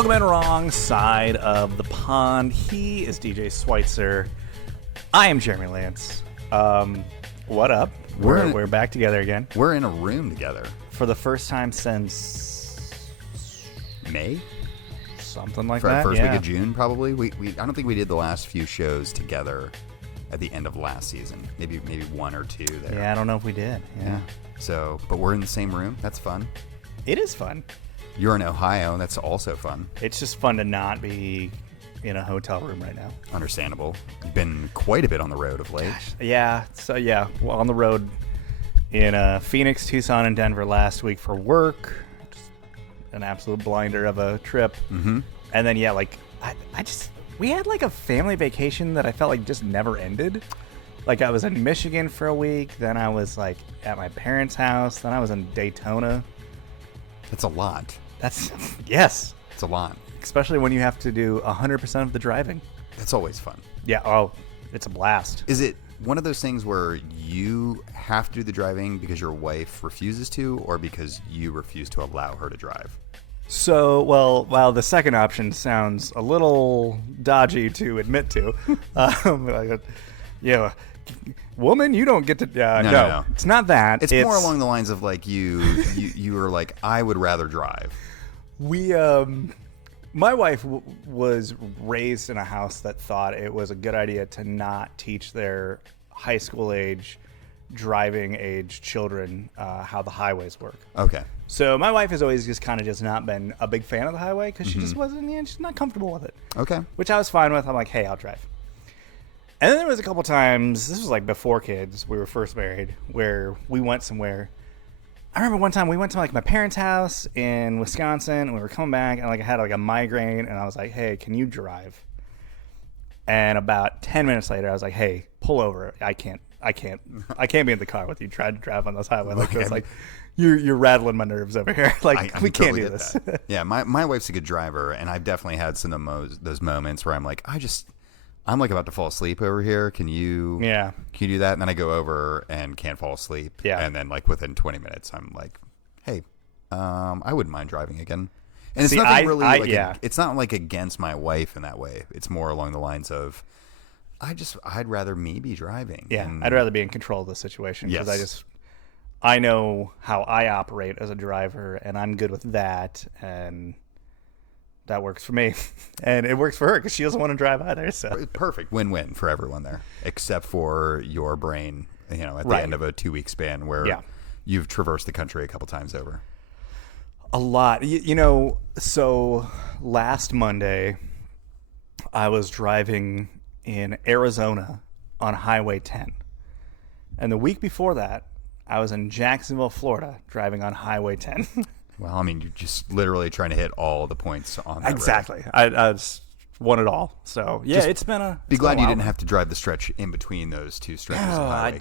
Welcome in, wrong side of the pond. He is DJ Schweitzer. I am Jeremy Lance. What up? We're back together again. We're in a room together. For the first time since May? Something like For that, first yeah. week of June, probably. I don't think we did the last few shows together at the end of last season. Maybe one or two there. Yeah, I don't know if we did. Yeah. So, but we're in the same room. That's fun. It is fun. You're in Ohio. That's also fun. It's just fun to not be in a hotel room right now. Understandable. You've been quite a bit on the road of late. Gosh, yeah. So, yeah, well, on the road in Phoenix, Tucson, and Denver last week for work. Just an absolute blinder of a trip. Mm-hmm. And then, yeah, like, we had like a family vacation that I felt like just never ended. Like, I was in Michigan for a week. Then I was, like, at my parents' house. Then I was in Daytona. That's a lot. Yes. It's a lot. Especially when you have to do 100% of the driving. That's always fun. Yeah. Oh, it's a blast. Is it one of those things where you have to do the driving because your wife refuses to, or because you refuse to allow her to drive? So, well, the second option sounds a little dodgy to admit to. Yeah, woman, you don't get to. No, it's not that. It's more along the lines of like you were like, I would rather drive. My wife was raised in a house that thought it was a good idea to not teach their high school age, driving age children how the highways work. Okay. So my wife has always just kind of just not been a big fan of the highway because she just wasn't. She's not comfortable with it. Okay. Which I was fine with. I'm like, hey, I'll drive. And then there was a couple times, this was like before kids, we were first married, where we went somewhere. I remember one time we went to like my parents' house in Wisconsin, and we were coming back, and like I had like a migraine, and I was like, hey, can you drive? And about 10 minutes later, I was like, hey, pull over. I can't be in the car with you trying to drive on this highway. Like, it's like you're rattling my nerves over here. Like, we can't do this. Yeah, my wife's a good driver, and I've definitely had some of those moments where I'm like, I'm like about to fall asleep over here. Can you do that? And then I go over and can't fall asleep. Yeah. And then like within 20 minutes, I'm like, hey, I wouldn't mind driving again. And it's it's not like against my wife in that way. It's more along the lines of, I'd rather me be driving. Yeah. I'd rather be in control of the situation because I know how I operate as a driver, and I'm good with that. And that works for me, and it works for her because she doesn't want to drive either. So perfect win-win for everyone there, except for your brain. At the end of a 2-week span where you've traversed the country a couple times over. A lot, So last Monday, I was driving in Arizona on Highway 10, and the week before that, I was in Jacksonville, Florida, driving on Highway 10. Well, I mean, you're just literally trying to hit all the points on that exactly. I just won it all. So yeah, it's been a. Be glad you didn't have to drive the stretch in between those two stretches. No, of highway,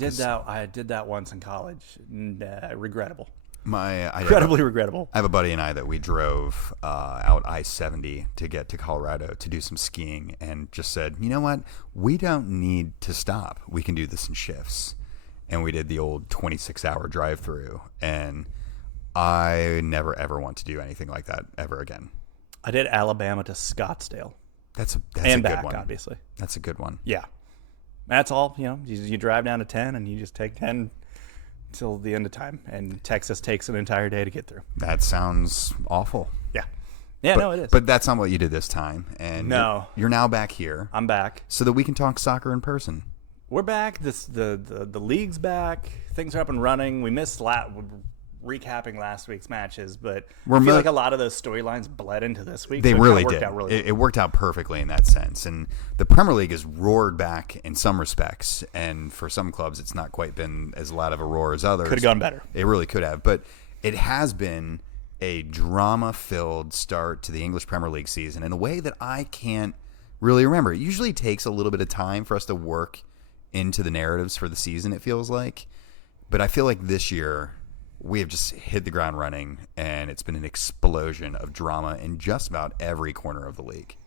I did that once in college. Regrettable. Incredibly regrettable. I have a buddy and I that we drove out I-70 to get to Colorado to do some skiing, and just said, you know what, we don't need to stop. We can do this in shifts, and we did the old 26-hour drive-through, and I never, ever want to do anything like that ever again. I did Alabama to Scottsdale. That's a good one. Obviously. That's a good one. Yeah. That's all, you drive down to 10 and you just take 10 till the end of time. And Texas takes an entire day to get through. That sounds awful. Yeah. Yeah, no, it is. But that's not what you did this time. And no. You're now back here. I'm back. So that we can talk soccer in person. We're back. The league's back. Things are up and running. We missed recapping last week's matches, but I feel like a lot of those storylines bled into this week. They really did. It worked out perfectly in that sense. And the Premier League has roared back in some respects, and for some clubs it's not quite been as loud of a roar as others. Could have gone better. It really could have. But it has been a drama-filled start to the English Premier League season in a way that I can't really remember. It usually takes a little bit of time for us to work into the narratives for the season, it feels like. But I feel like this year we have just hit the ground running, and it's been an explosion of drama in just about every corner of the league.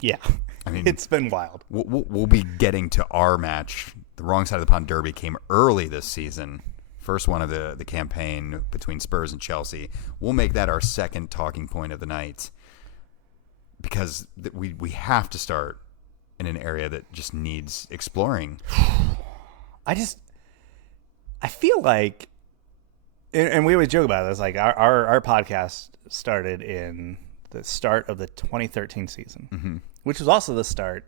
Yeah. I mean, it's been wild. We'll be getting to our match. The wrong side of the pond derby came early this season First one of the campaign between Spurs and Chelsea. We'll make that our second talking point of the night because we have to start in an area that just needs exploring. I feel like, and we always joke about this, like our podcast started in the start of the 2013 season, which was also the start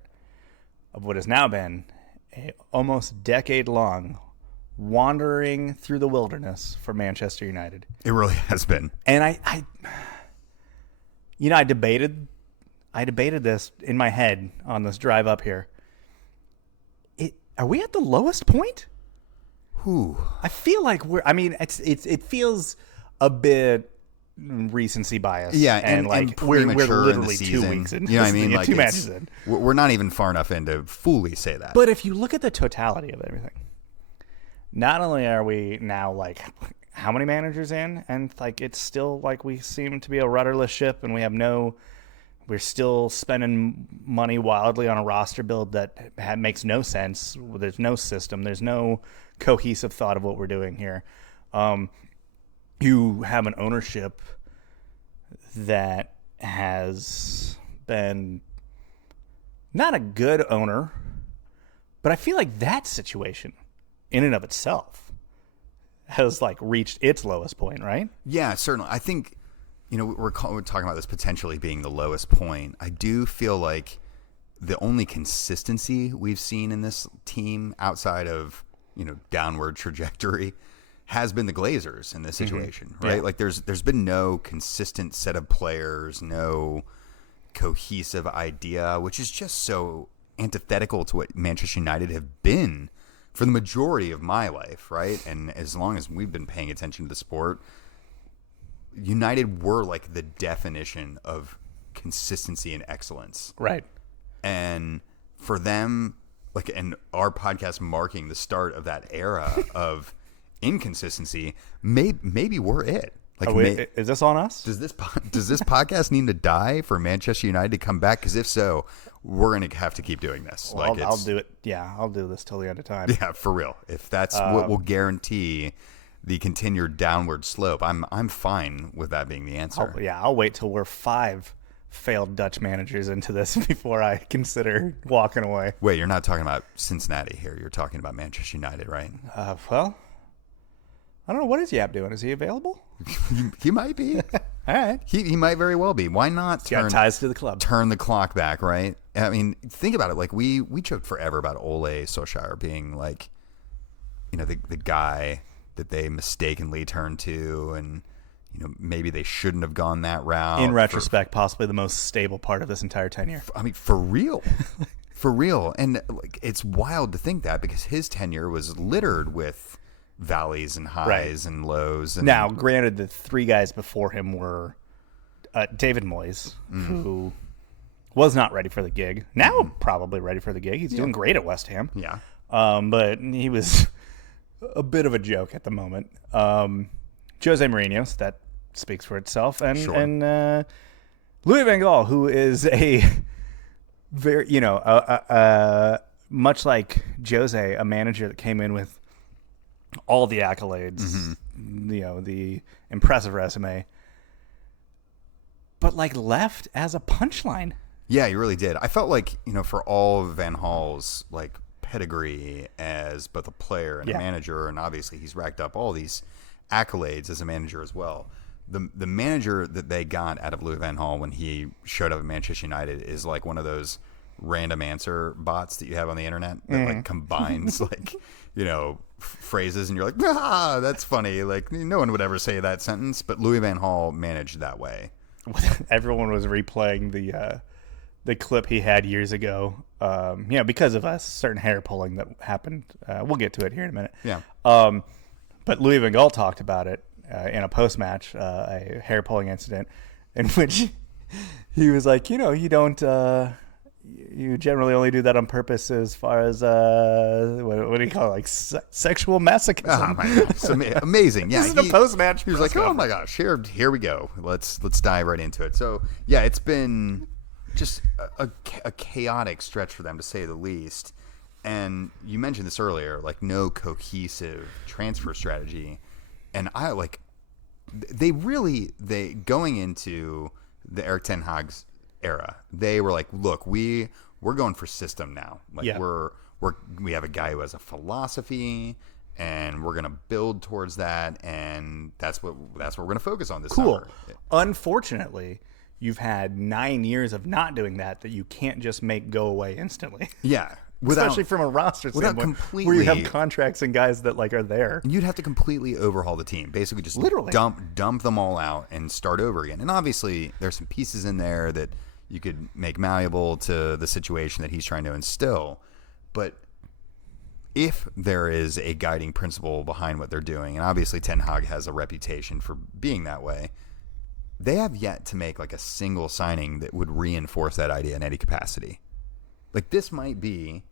of what has now been a almost decade-long wandering through the wilderness for Manchester United. It really has been. And I debated this in my head on this drive up here. Are we at the lowest point? I feel like it feels a bit recency bias. Yeah, and like we're literally 2 weeks in. You know what I mean? Like 2 matches in. We're not even far enough in to fully say that. But if you look at the totality of everything, not only are we now like how many managers in, and like it's still like we seem to be a rudderless ship, and we're still spending money wildly on a roster build that makes no sense. There's no system. There's no cohesive thought of what we're doing here. You have an ownership that has been not a good owner, but I feel like that situation in and of itself has like reached its lowest point, right? Yeah, certainly. I think, we're talking about this potentially being the lowest point. I do feel like the only consistency we've seen in this team outside of, downward trajectory has been the Glazers in this situation, right? Yeah. Like there's been no consistent set of players, no cohesive idea, which is just so antithetical to what Manchester United have been for the majority of my life, right? And as long as we've been paying attention to the sport, United were like the definition of consistency and excellence. Right. And for them, like, and our podcast marking the start of that era of inconsistency, maybe we're it. Like, is this on us? Does this podcast need to die for Manchester United to come back? Because if so, we're going to have to keep doing this. Well, I'll do it. Yeah, I'll do this till the end of time. Yeah, for real. If that's what will guarantee the continued downward slope, I'm fine with that being the answer. I'll wait till we're 5 failed Dutch managers into this before I consider walking away. Wait, you're not talking about Cincinnati here. You're talking about Manchester United, right? Well, I don't know. What is Yap doing? Is he available? He might be. All right. He might very well be. Why not got ties to the club. Turn the clock back, right? I mean, think about it. Like, we joked forever about Ole Solskjaer being like, the guy that they mistakenly turned to, and maybe they shouldn't have gone that route. In retrospect, possibly the most stable part of this entire tenure. I mean, for real. For real. And like, it's wild to think that because his tenure was littered with valleys and highs and lows. And now, granted, the 3 guys before him were David Moyes, who was not ready for the gig. Now probably ready for the gig. He's doing great at West Ham. Yeah. But he was a bit of a joke at the moment. Jose Mourinho, so that speaks for itself. And Louis van Gaal, who is a very, much like Jose, a manager that came in with all the accolades, the impressive resume, but like left as a punchline. Yeah, he really did. I felt like, for all of Van Gaal's like pedigree as both a player and a manager, and obviously he's racked up all these accolades as a manager as well. The manager that they got out of Louis van Gaal when he showed up at Manchester United is like one of those random answer bots that you have on the internet that like combines like phrases, and you're like, that's funny. Like, no one would ever say that sentence, but Louis van Gaal managed that way. Everyone was replaying the clip he had years ago, because of a certain hair pulling that happened. We'll get to it here in a minute. Yeah. But Louis van Gaal talked about it in a post-match, a hair pulling incident, in which he was like, you don't. You generally only do that on purpose as far as what do you call it, like sexual masochism. Oh my God, it's amazing! Yeah, this is a post-match. He was like, "Oh my gosh, here we go. Let's dive right into it." So yeah, it's been just a chaotic stretch for them, to say the least. And you mentioned this earlier, like no cohesive transfer strategy. And they going into the Erik ten Hag's era, they were like, look, we're going for system now. Like we have a guy who has a philosophy, and we're going to build towards that, and that's what we're going to focus on this summer. Unfortunately, you've had 9 years of not doing that you can't just make go away instantly. Yeah. Especially from a roster standpoint, where you have contracts and guys that are there. You'd have to completely overhaul the team, basically just literally dump them all out and start over again. And obviously, there's some pieces in there that you could make malleable to the situation that he's trying to instill. But if there is a guiding principle behind what they're doing, and obviously Ten Hag has a reputation for being that way, they have yet to make a single signing that would reinforce that idea in any capacity. This might be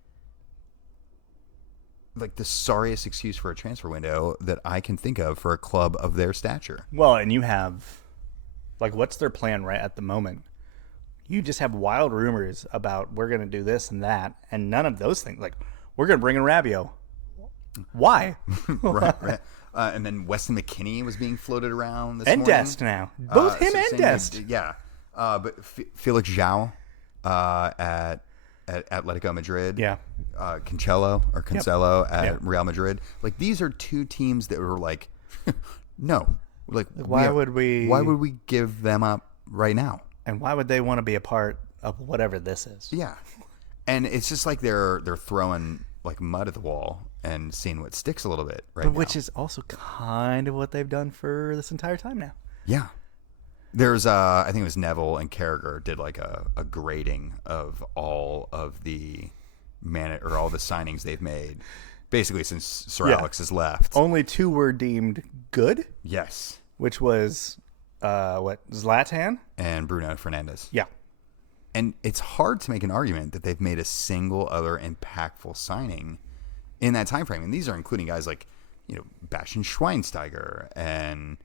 the sorriest excuse for a transfer window that I can think of for a club of their stature. Well, and you have, what's their plan right at the moment? You just have wild rumors about we're going to do this and that, and none of those things. We're going to bring in Rabiot. Why? right. And then Weston McKennie was being floated around this morning. And Dest now. Both him and Dest. Yeah. But Felix João at Atletico Madrid. Yeah. Cancelo at Real Madrid. These are two teams that were no. Why would we give them up right now? And why would they want to be a part of whatever this is? Yeah. And it's just they're throwing mud at the wall and seeing what sticks a little bit now. Which is also kind of what they've done for this entire time now. Yeah. There's I think it was Neville and Carragher did a grading of all of the all the signings they've made basically since Sir Alex has left. Only 2 were deemed good. Yes. Which was Zlatan and Bruno Fernandes. Yeah. And it's hard to make an argument that they've made a single other impactful signing in that time frame. And these are including guys Bastian Schweinsteiger and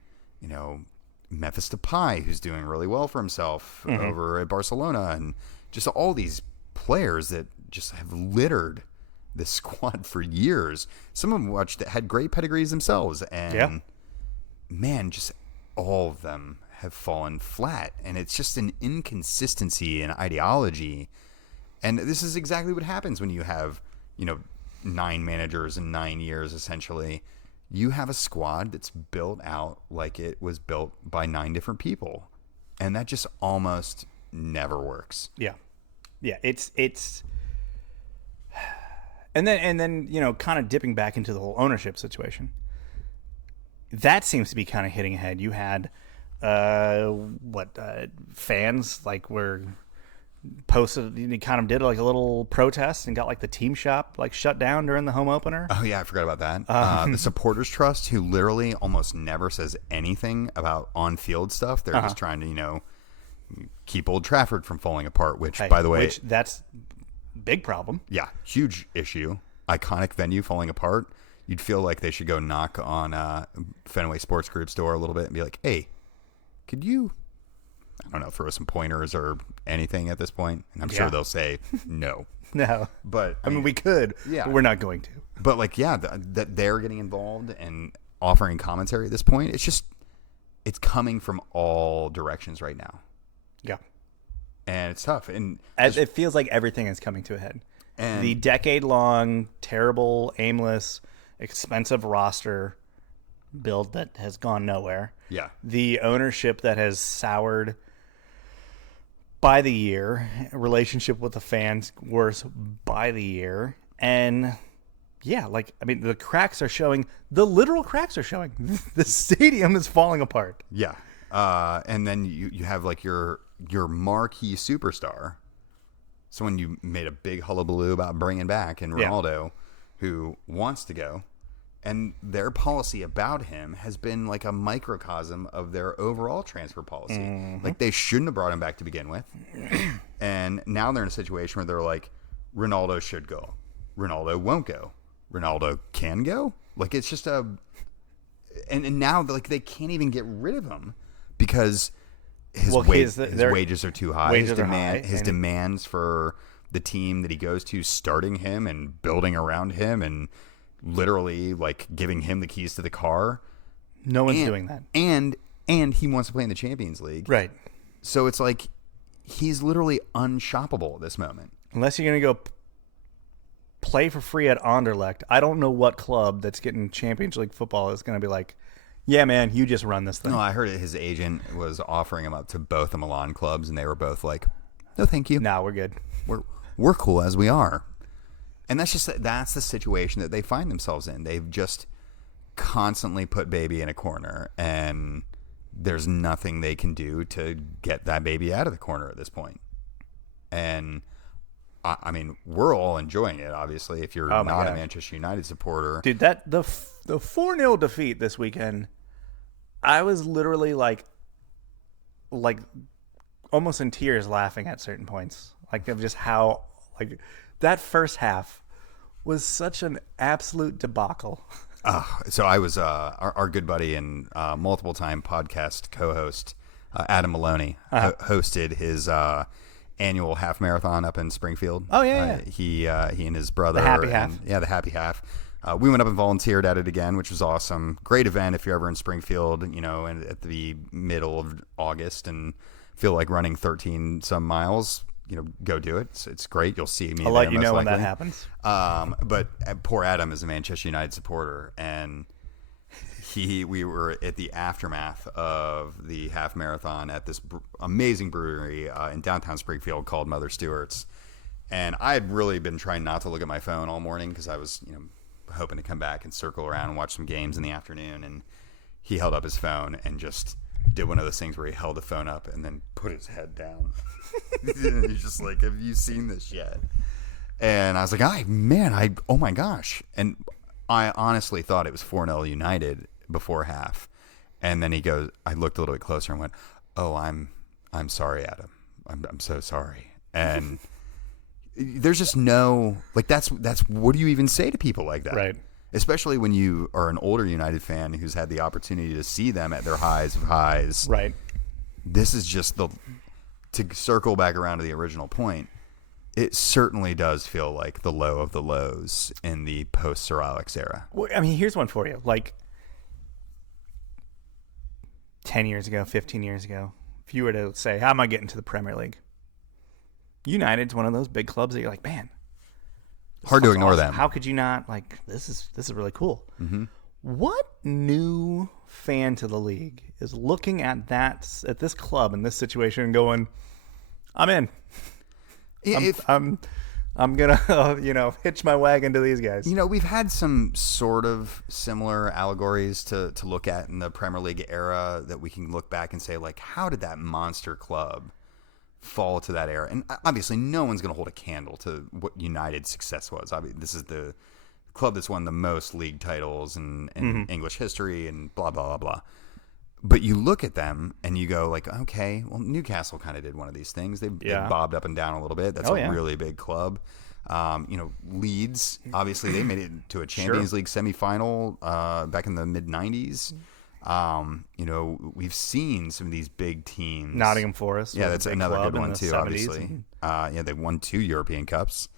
Memphis Depay, who's doing really well for himself over at Barcelona, and just all these players that just have littered this squad for years. Some of them had great pedigrees themselves, and man, just all of them have fallen flat. And it's just an inconsistency in ideology. And this is exactly what happens when you have 9 managers in 9 years, essentially. You have a squad that's built out like it was built by 9 different people, and that just almost never works. Yeah. It's and then kind of dipping back into the whole ownership situation. That seems to be kind of hitting ahead. You had fans were posted, he kind of did a little protest and got the team shop shut down during the home opener. Oh yeah, I forgot about that. The Supporters Trust, who literally almost never says anything about on-field stuff. They're just trying to keep Old Trafford from falling apart, which by the way, that's big problem. Yeah, huge issue. Iconic venue falling apart. You'd feel like they should go knock on Fenway Sports Group's door a little bit and be like, hey, could you throw some pointers or anything at this point? And I'm sure they'll say no. No. But I mean, we could, but we're not going to. But that they're getting involved and offering commentary at this point, it's coming from all directions right now. Yeah. And it's tough. And it feels like everything is coming to a head. And the decade-long, terrible, aimless, expensive roster build that has gone nowhere. Yeah. The ownership that has soured by the year, relationship with the fans worse by the year, and the cracks are showing. The literal cracks are showing. The stadium is falling apart. Yeah. And then you have your marquee superstar, someone you made a big hullabaloo about bringing back, in Ronaldo, who wants to go. And their policy about him has been a microcosm of their overall transfer policy. Mm-hmm. They shouldn't have brought him back to begin with. And now they're in a situation where they're Ronaldo should go. Ronaldo won't go. Ronaldo can go. It's just and now they can't even get rid of him because his wages are too high. His demands for the team that he goes to starting him and building around him and literally like giving him the keys to the car. No one's doing that. And he wants to play in the Champions League. Right. So it's like he's literally unshoppable at this moment. Unless you're going to go play for free at Anderlecht, I don't know what club that's getting Champions League football is going to be like, yeah, man, you just run this thing. No, I heard his agent was offering him up to both the Milan clubs, and they were both like, no, thank you. No, we're good. We're cool as we are. And that's the situation that they find themselves in. They've just constantly put baby in a corner, and there's nothing they can do to get that baby out of the corner at this point. And I mean, we're all enjoying it, obviously, if you're not a Manchester United supporter. Dude, the 4-0 defeat this weekend, I was literally like almost in tears laughing at certain points. Like of just how like that first half was such an absolute debacle. So I was our good buddy and multiple time podcast co-host Adam Maloney hosted his annual half marathon up in Springfield. Oh yeah, he and his brother. The happy half. The happy half. We went up and volunteered at it again, which was awesome. Great event if you're ever in Springfield, and at the middle of August and feel like running 13 some miles. Go do it. It's great. You'll see me. I'll there let you know most when likely. that happens. But poor Adam is a Manchester United supporter, and we were at the aftermath of the half marathon at this amazing brewery in downtown Springfield called Mother Stewart's. And I had really been trying not to look at my phone all morning because I was, hoping to come back and circle around and watch some games in the afternoon. And he held up his phone and just did one of those things where he held the phone up and then put his head down. And he's just like, have you seen this yet? And I was like, oh my gosh. And I honestly thought it was 4-0 United before half. And then he goes, I looked a little bit closer and went, oh, I'm sorry, Adam. I'm so sorry. And there's just no, like, that's what do you even say to people like that? Right. Especially when you are an older United fan who's had the opportunity to see them at their highs of highs. Right. This is just to circle back around to the original point, it certainly does feel like the low of the lows in the post-Sir Alex era. Well, I mean, here's one for you. Like 10 years ago, 15 years ago, if you were to say, how am I getting to the Premier League? United's one of those big clubs that you're like, man. Hard to ignore awesome. them. How could you not? Like, this is really cool. Mm-hmm. What new fan to the league is looking at this club in this situation and going, I'm in. I'm gonna hitch my wagon to these guys. We've had some sort of similar allegories to look at in the Premier League era that we can look back and say, like, how did that monster club fall to that era? And obviously no one's going to hold a candle to what United's success was. Obviously, this is the club that's won the most league titles in English history and blah, blah, blah, blah. But you look at them and you go like, okay, well, Newcastle kind of did one of these things. They bobbed up and down a little bit. That's really big club. Leeds, obviously they made it to a Champions League semifinal back in the mid-90s. We've seen some of these big teams. Nottingham Forest. Yeah, that's another good one too, obviously. They won 2 European Cups.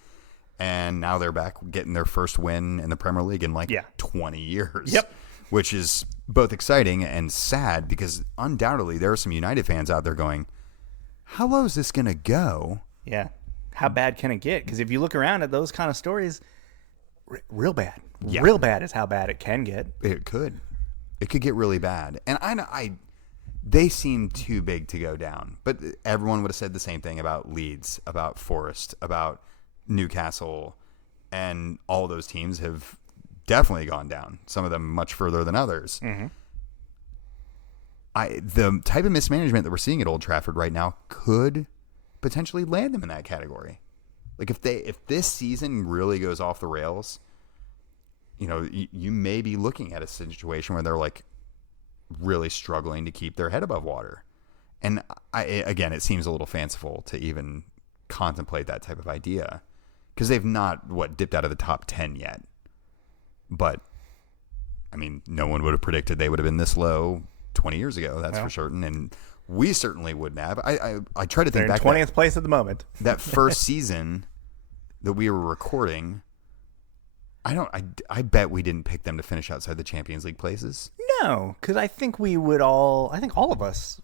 And now they're back getting their first win in the Premier League in 20 years. Yep. Which is both exciting and sad because undoubtedly there are some United fans out there going, how low is this going to go? Yeah. How bad can it get? Because if you look around at those kind of stories, real bad. Yeah. Real bad is how bad it can get. It could. It could get really bad. And they seem too big to go down. But everyone would have said the same thing about Leeds, about Forest, about Newcastle, and all those teams have definitely gone down. Some of them much further than others. Mm-hmm. The type of mismanagement that we're seeing at Old Trafford right now could potentially land them in that category. Like if this season really goes off the rails, you may be looking at a situation where they're like really struggling to keep their head above water. And again, it seems a little fanciful to even contemplate that type of idea because they've not dipped out of the top 10 yet. But I mean, no one would have predicted they would have been this low 20 years ago. That's for certain. And we certainly wouldn't have. I try to think They're back. in 20th place at the moment. That first season that we were recording, I bet we didn't pick them to finish outside the Champions League places. No, because I think all of us,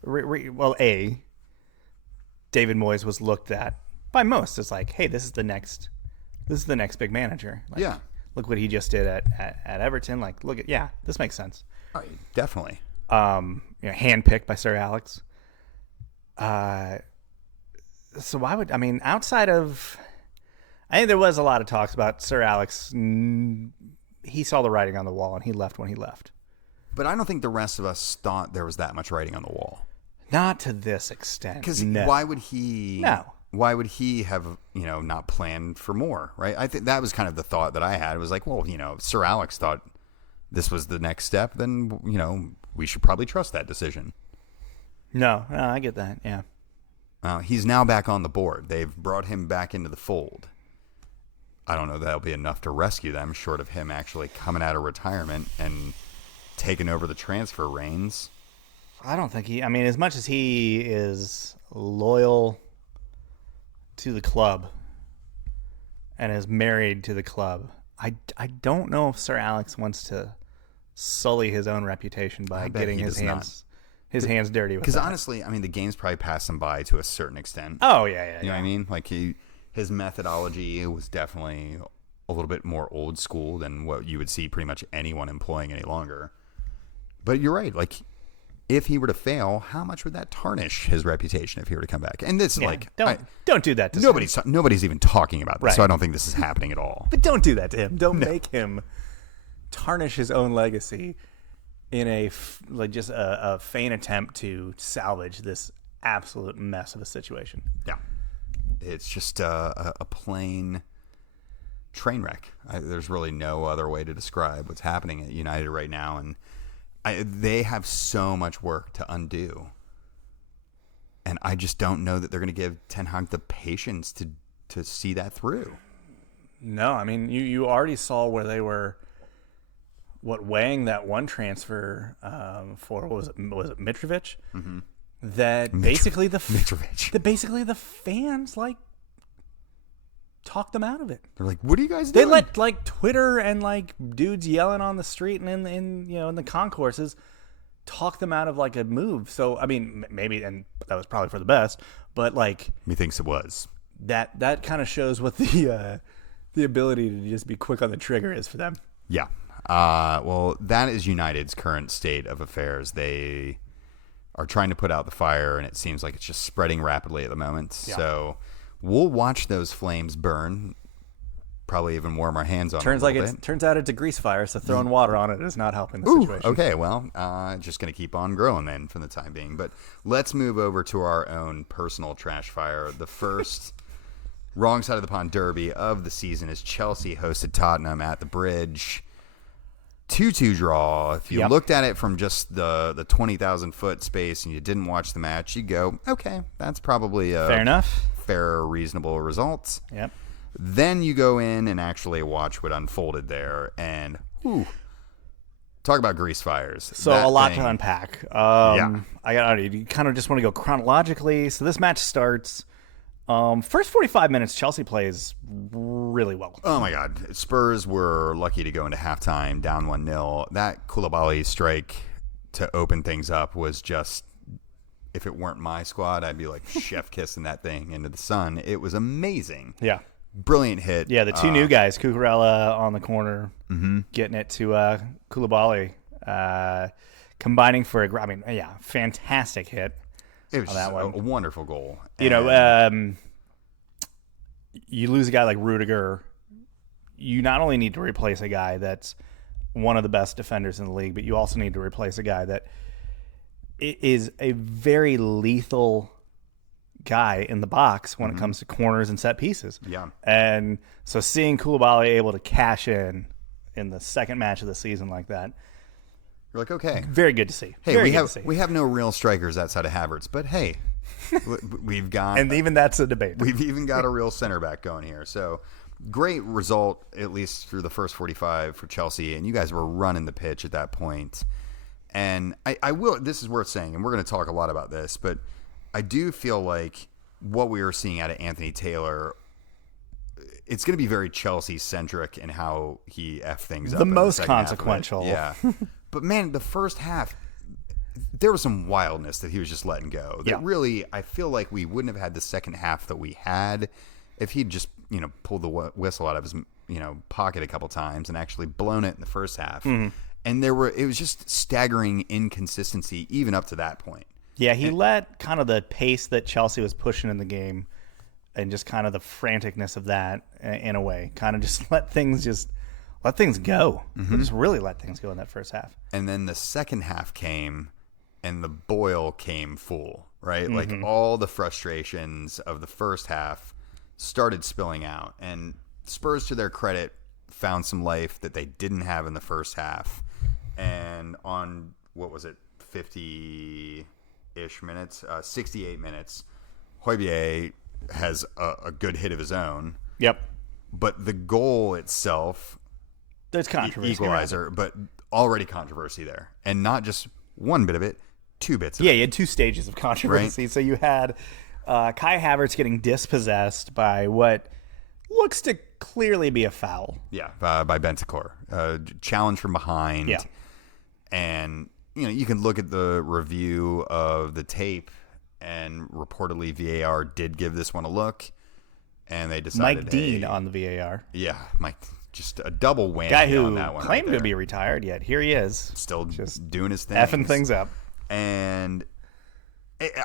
David Moyes was looked at by most as like, hey, this is the next big manager. Like, yeah. Look what he just did at Everton. Like, this makes sense. Right, definitely. Handpicked by Sir Alex. So outside of, I think there was a lot of talks about Sir Alex. He saw the writing on the wall and he left when he left. But I don't think the rest of us thought there was that much writing on the wall. Not to this extent. Because no. why would he? No. Why would he have, not planned for more, right? I think that was kind of the thought that I had. It was like, well, Sir Alex thought this was the next step, then, we should probably trust that decision. No, I get that, yeah. He's now back on the board. They've brought him back into the fold. I don't know if that'll be enough to rescue them, short of him actually coming out of retirement and taking over the transfer reins. I don't think as much as he is loyal to the club and is married to the club, I don't know if Sir Alex wants to sully his own reputation by getting his hands dirty with it. Because honestly, the game's probably passed him by to a certain extent. Oh, yeah. You know what I mean? Like his methodology was definitely a little bit more old school than what you would see pretty much anyone employing any longer. But you're right. Like, if he were to fail, how much would that tarnish his reputation if he were to come back? And this, don't do that to him. Nobody's even talking about this, right. So I don't think this is happening at all. But don't do that to him. Don't make him tarnish his own legacy in a vain attempt to salvage this absolute mess of a situation. Yeah, it's just a plain train wreck. There's really no other way to describe what's happening at United right now, and they have so much work to undo, and I just don't know that they're going to give Ten Hag the patience to see that through. No, you already saw where they were. Weighing that one transfer for was it Mitrovic? Mm-hmm. That basically the fans talked them out of it. They're like, "What are you guys doing?" They let Twitter and dudes yelling on the street and in the concourses talk them out of a move. So maybe, and that was probably for the best, but methinks it was. That kind of shows what the ability to just be quick on the trigger is for them. Yeah. Well, that is United's current state of affairs. They are trying to put out the fire, and it seems like it's just spreading rapidly at the moment. Yeah. So we'll watch those flames burn. Probably even warm our hands on. Turns out it's a grease fire, so throwing water on it is not helping the situation. Okay, well, just going to keep on growing then for the time being. But let's move over to our own personal trash fire. The first wrong side of the pond derby of the season is Chelsea hosted Tottenham at the Bridge. 2-2 draw. If you looked at it from just the 20,000 foot space and you didn't watch the match, you go, okay, that's probably a fair enough, fair, reasonable result. Yep. Then you go in and actually watch what unfolded there, and talk about grease fires. So a lot to unpack. You kind of just want to go chronologically. So this match starts. First 45 minutes, Chelsea plays really well. Oh, my God. Spurs were lucky to go into halftime down 1-0. That Koulibaly strike to open things up was just, if it weren't my squad, I'd be chef kissing that thing into the sun. It was amazing. Yeah. Brilliant hit. Yeah, the two new guys, Cucurella on the corner, getting it to Koulibaly, combining for fantastic hit. It was just a wonderful goal. You lose a guy like Rudiger, you not only need to replace a guy that's one of the best defenders in the league, but you also need to replace a guy that is a very lethal guy in the box when it comes to corners and set pieces. Yeah. And so seeing Koulibaly able to cash in the second match of the season like that, you're like, okay. Very good to see. Hey, we have no real strikers outside of Havertz, but hey, we've got... and even that's a debate. We've even got a real center back going here. So great result, at least through the first 45 for Chelsea, and you guys were running the pitch at that point. And I will... This is worth saying, and we're going to talk a lot about this, but I do feel like what we were seeing out of Anthony Taylor it's going to be very Chelsea centric in how he F things up. The in most second half of it. consequential. Yeah. But man, the first half, there was some wildness that he was just letting go. That really, I feel like we wouldn't have had the second half that we had if he'd just, pulled the whistle out of his, pocket a couple times and actually blown it in the first half. Mm-hmm. And it was just staggering inconsistency even up to that point. Yeah, he let kind of the pace that Chelsea was pushing in the game and just kind of the franticness of that in a way, kind of just let things go. Mm-hmm. Just really let things go in that first half. And then the second half came and the boil came full, right? Mm-hmm. Like all the frustrations of the first half started spilling out. And Spurs, to their credit, found some life that they didn't have in the first half. And on, 50-ish minutes, 68 minutes, Højbjerg has a good hit of his own. Yep. But the goal itself, there's controversy. Equalizer, but already controversy there. And not just one bit of it, two bits of it. Yeah, you had two stages of controversy. Right? So you had Kai Havertz getting dispossessed by what looks to clearly be a foul. Yeah, by Bentancur. Challenge from behind. Yeah. And, you can look at the review of the tape, and reportedly VAR did give this one a look, and they decided Mike Dean on the VAR. Yeah, Mike, just a double whammy guy who on that one. Claimed to be retired, yet here he is, still just doing his thing, effing things up. And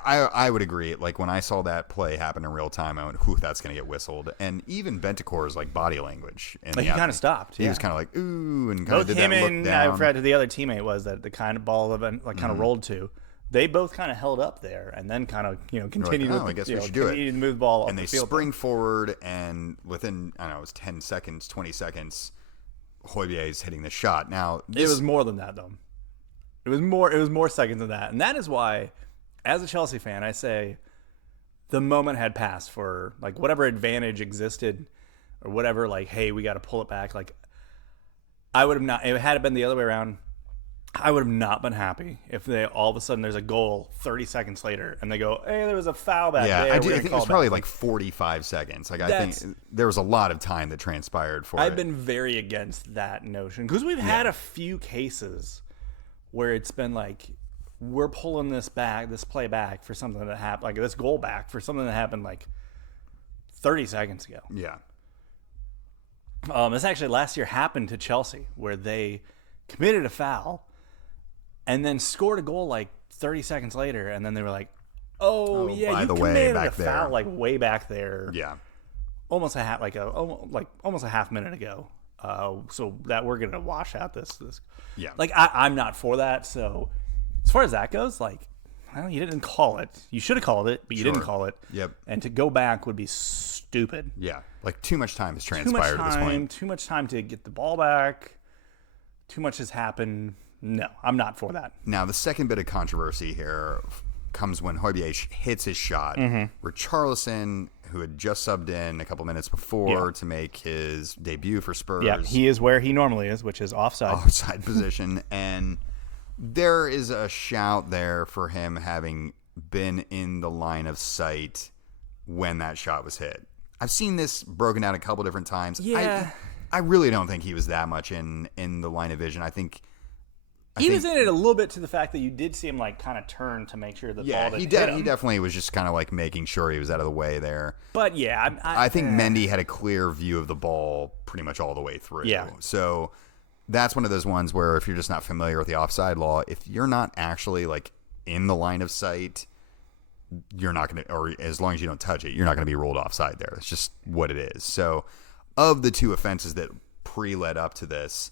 I would agree. Like when I saw that play happen in real time, I went, "Whew, that's going to get whistled." And even Bentancur's body language, and he kind of stopped. He was kind of like, "Ooh," and kind of did him that look and down. I forgot who the other teammate was that the kind of ball kind of rolled to. They both kind of held up there, and then kind of continued. Like, I guess we should do it. To move the ball, and they spring forward, and within I don't know, it was 10 seconds, 20 seconds, Højbjerg is hitting the shot. Now it was more than that, though. It was more seconds than that, and that is why, as a Chelsea fan, I say the moment had passed for like whatever advantage existed or whatever. Like, hey, we got to pull it back. Like, I would have not. Had it been the other way around, I would have not been happy if they all of a sudden there's a goal 30 seconds later and they go, hey, there was a foul back there. I think it was probably like 45 seconds. Like I think there was a lot of time that transpired for it. I've been very against that notion because we've had a few cases where it's been like we're pulling this play back for something that happened, like this goal back for something that happened like 30 seconds ago. Yeah. This actually last year happened to Chelsea where they committed a foul and then scored a goal like 30 seconds later, and then they were like, "Oh yeah, by you the way, committed back a foul like way back there." Yeah, almost a half minute ago. So that we're gonna wash out this. Yeah, like I'm not for that. So as far as that goes, like, well, you didn't call it. You should have called it, but you didn't call it. Yep. And to go back would be stupid. Yeah, like too much time has transpired at this point. Too much time to get the ball back. Too much has happened. No, I'm not for that. Now, the second bit of controversy here comes when Højbjerg hits his shot. Mm-hmm. Richarlison, who had just subbed in a couple minutes before to make his debut for Spurs. Yeah, he is where he normally is, which is offside. Offside position. And there is a shout there for him having been in the line of sight when that shot was hit. I've seen this broken down a couple different times. Yeah. I really don't think he was that much in the line of vision. I think he was in it a little bit to the fact that you did see him like kind of turn to make sure the ball didn't hit him. He definitely was just kind of like making sure he was out of the way there. But yeah, I think Mendy had a clear view of the ball pretty much all the way through. Yeah. So that's one of those ones where if you're just not familiar with the offside law, if you're not actually like in the line of sight, you're not going to, or as long as you don't touch it, you're not going to be ruled offside there. It's just what it is. So of the two offenses that led up to this,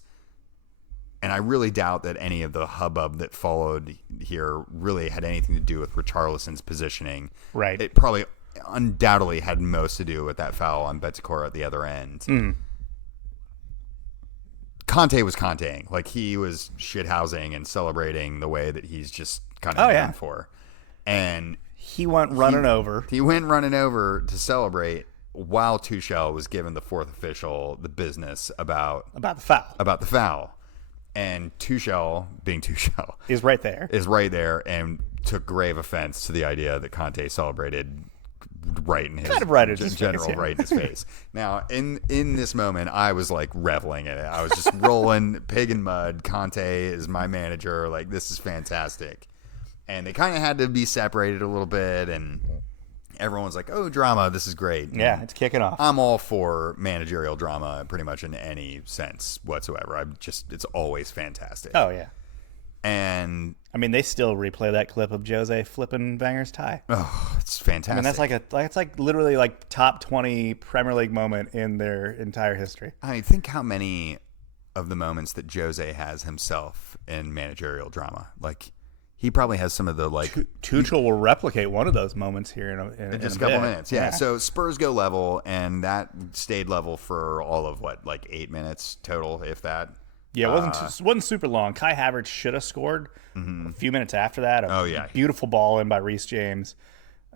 and I really doubt that any of the hubbub that followed here really had anything to do with Richarlison's positioning. Right. It probably undoubtedly had most to do with that foul on Bentancur at the other end. Mm. Conte was Conteing. Like, he was shithousing and celebrating the way that he's just kind of known for. And he went running over. He went running over to celebrate while Tuchel was giving the fourth official the business about the foul. And Tuchel, being Tuchel, is right there and took grave offense to the idea that Conte celebrated right in his kind of right in his general face, yeah. right in his face. Now, in this moment, I was like reveling in it. I was just rolling pig in mud. Conte is my manager. Like, this is fantastic. And they kind of had to be separated a little bit, and everyone's like, "Oh, drama! This is great." And Yeah, it's kicking off. I'm all for managerial drama, pretty much in any sense whatsoever. It's always fantastic. Oh yeah. And I mean, they still replay that clip of Jose flipping Wenger's tie. oh, it's fantastic. I mean, that's like literally like top 20 Premier League moment in their entire history. I think how many of the moments that Jose has himself in managerial drama, like he probably has some of the like. Tuchel will replicate one of those moments here in just a a couple bit. minutes. Yeah. So Spurs go level, and that stayed level for all of like 8 minutes total, if that. Yeah, it wasn't super long. Kai Havertz should have scored a few minutes after that. Beautiful ball in by Reece James.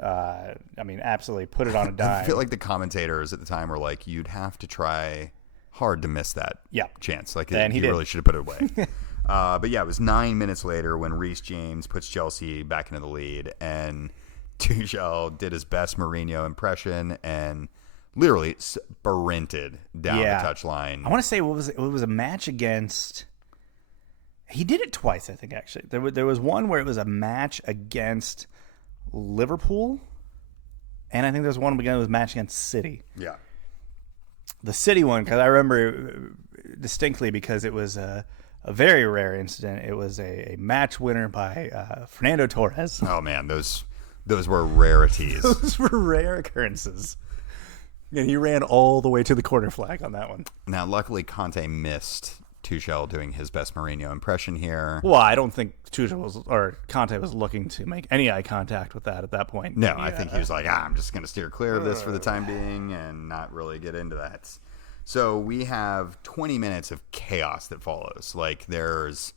I mean, absolutely put it on a dime. I feel like the commentators at the time were like, "You'd have to try hard to miss that chance. Like, he really should have put it away." But yeah, it was 9 minutes later when Reece James puts Chelsea back into the lead, and Tuchel did his best Mourinho impression and literally sprinted down the touchline. I want to say it was a match against. He did it twice, I think. Actually, there was one where it was a match against Liverpool, and I think there's one again. It was a match against City. Yeah, the City one, because I remember distinctly because it was a very rare incident. It was a match winner by Fernando Torres. Oh man, those were rarities. Those were rare occurrences. And he ran all the way to the corner flag on that one. Now, luckily, Conte missed Tuchel doing his best Mourinho impression here. Well, I don't think Conte was looking to make any eye contact with that at that point. No, I think he was like, I'm just going to steer clear of this for the time being and not really get into that. So we have 20 minutes of chaos that follows. Like, there's,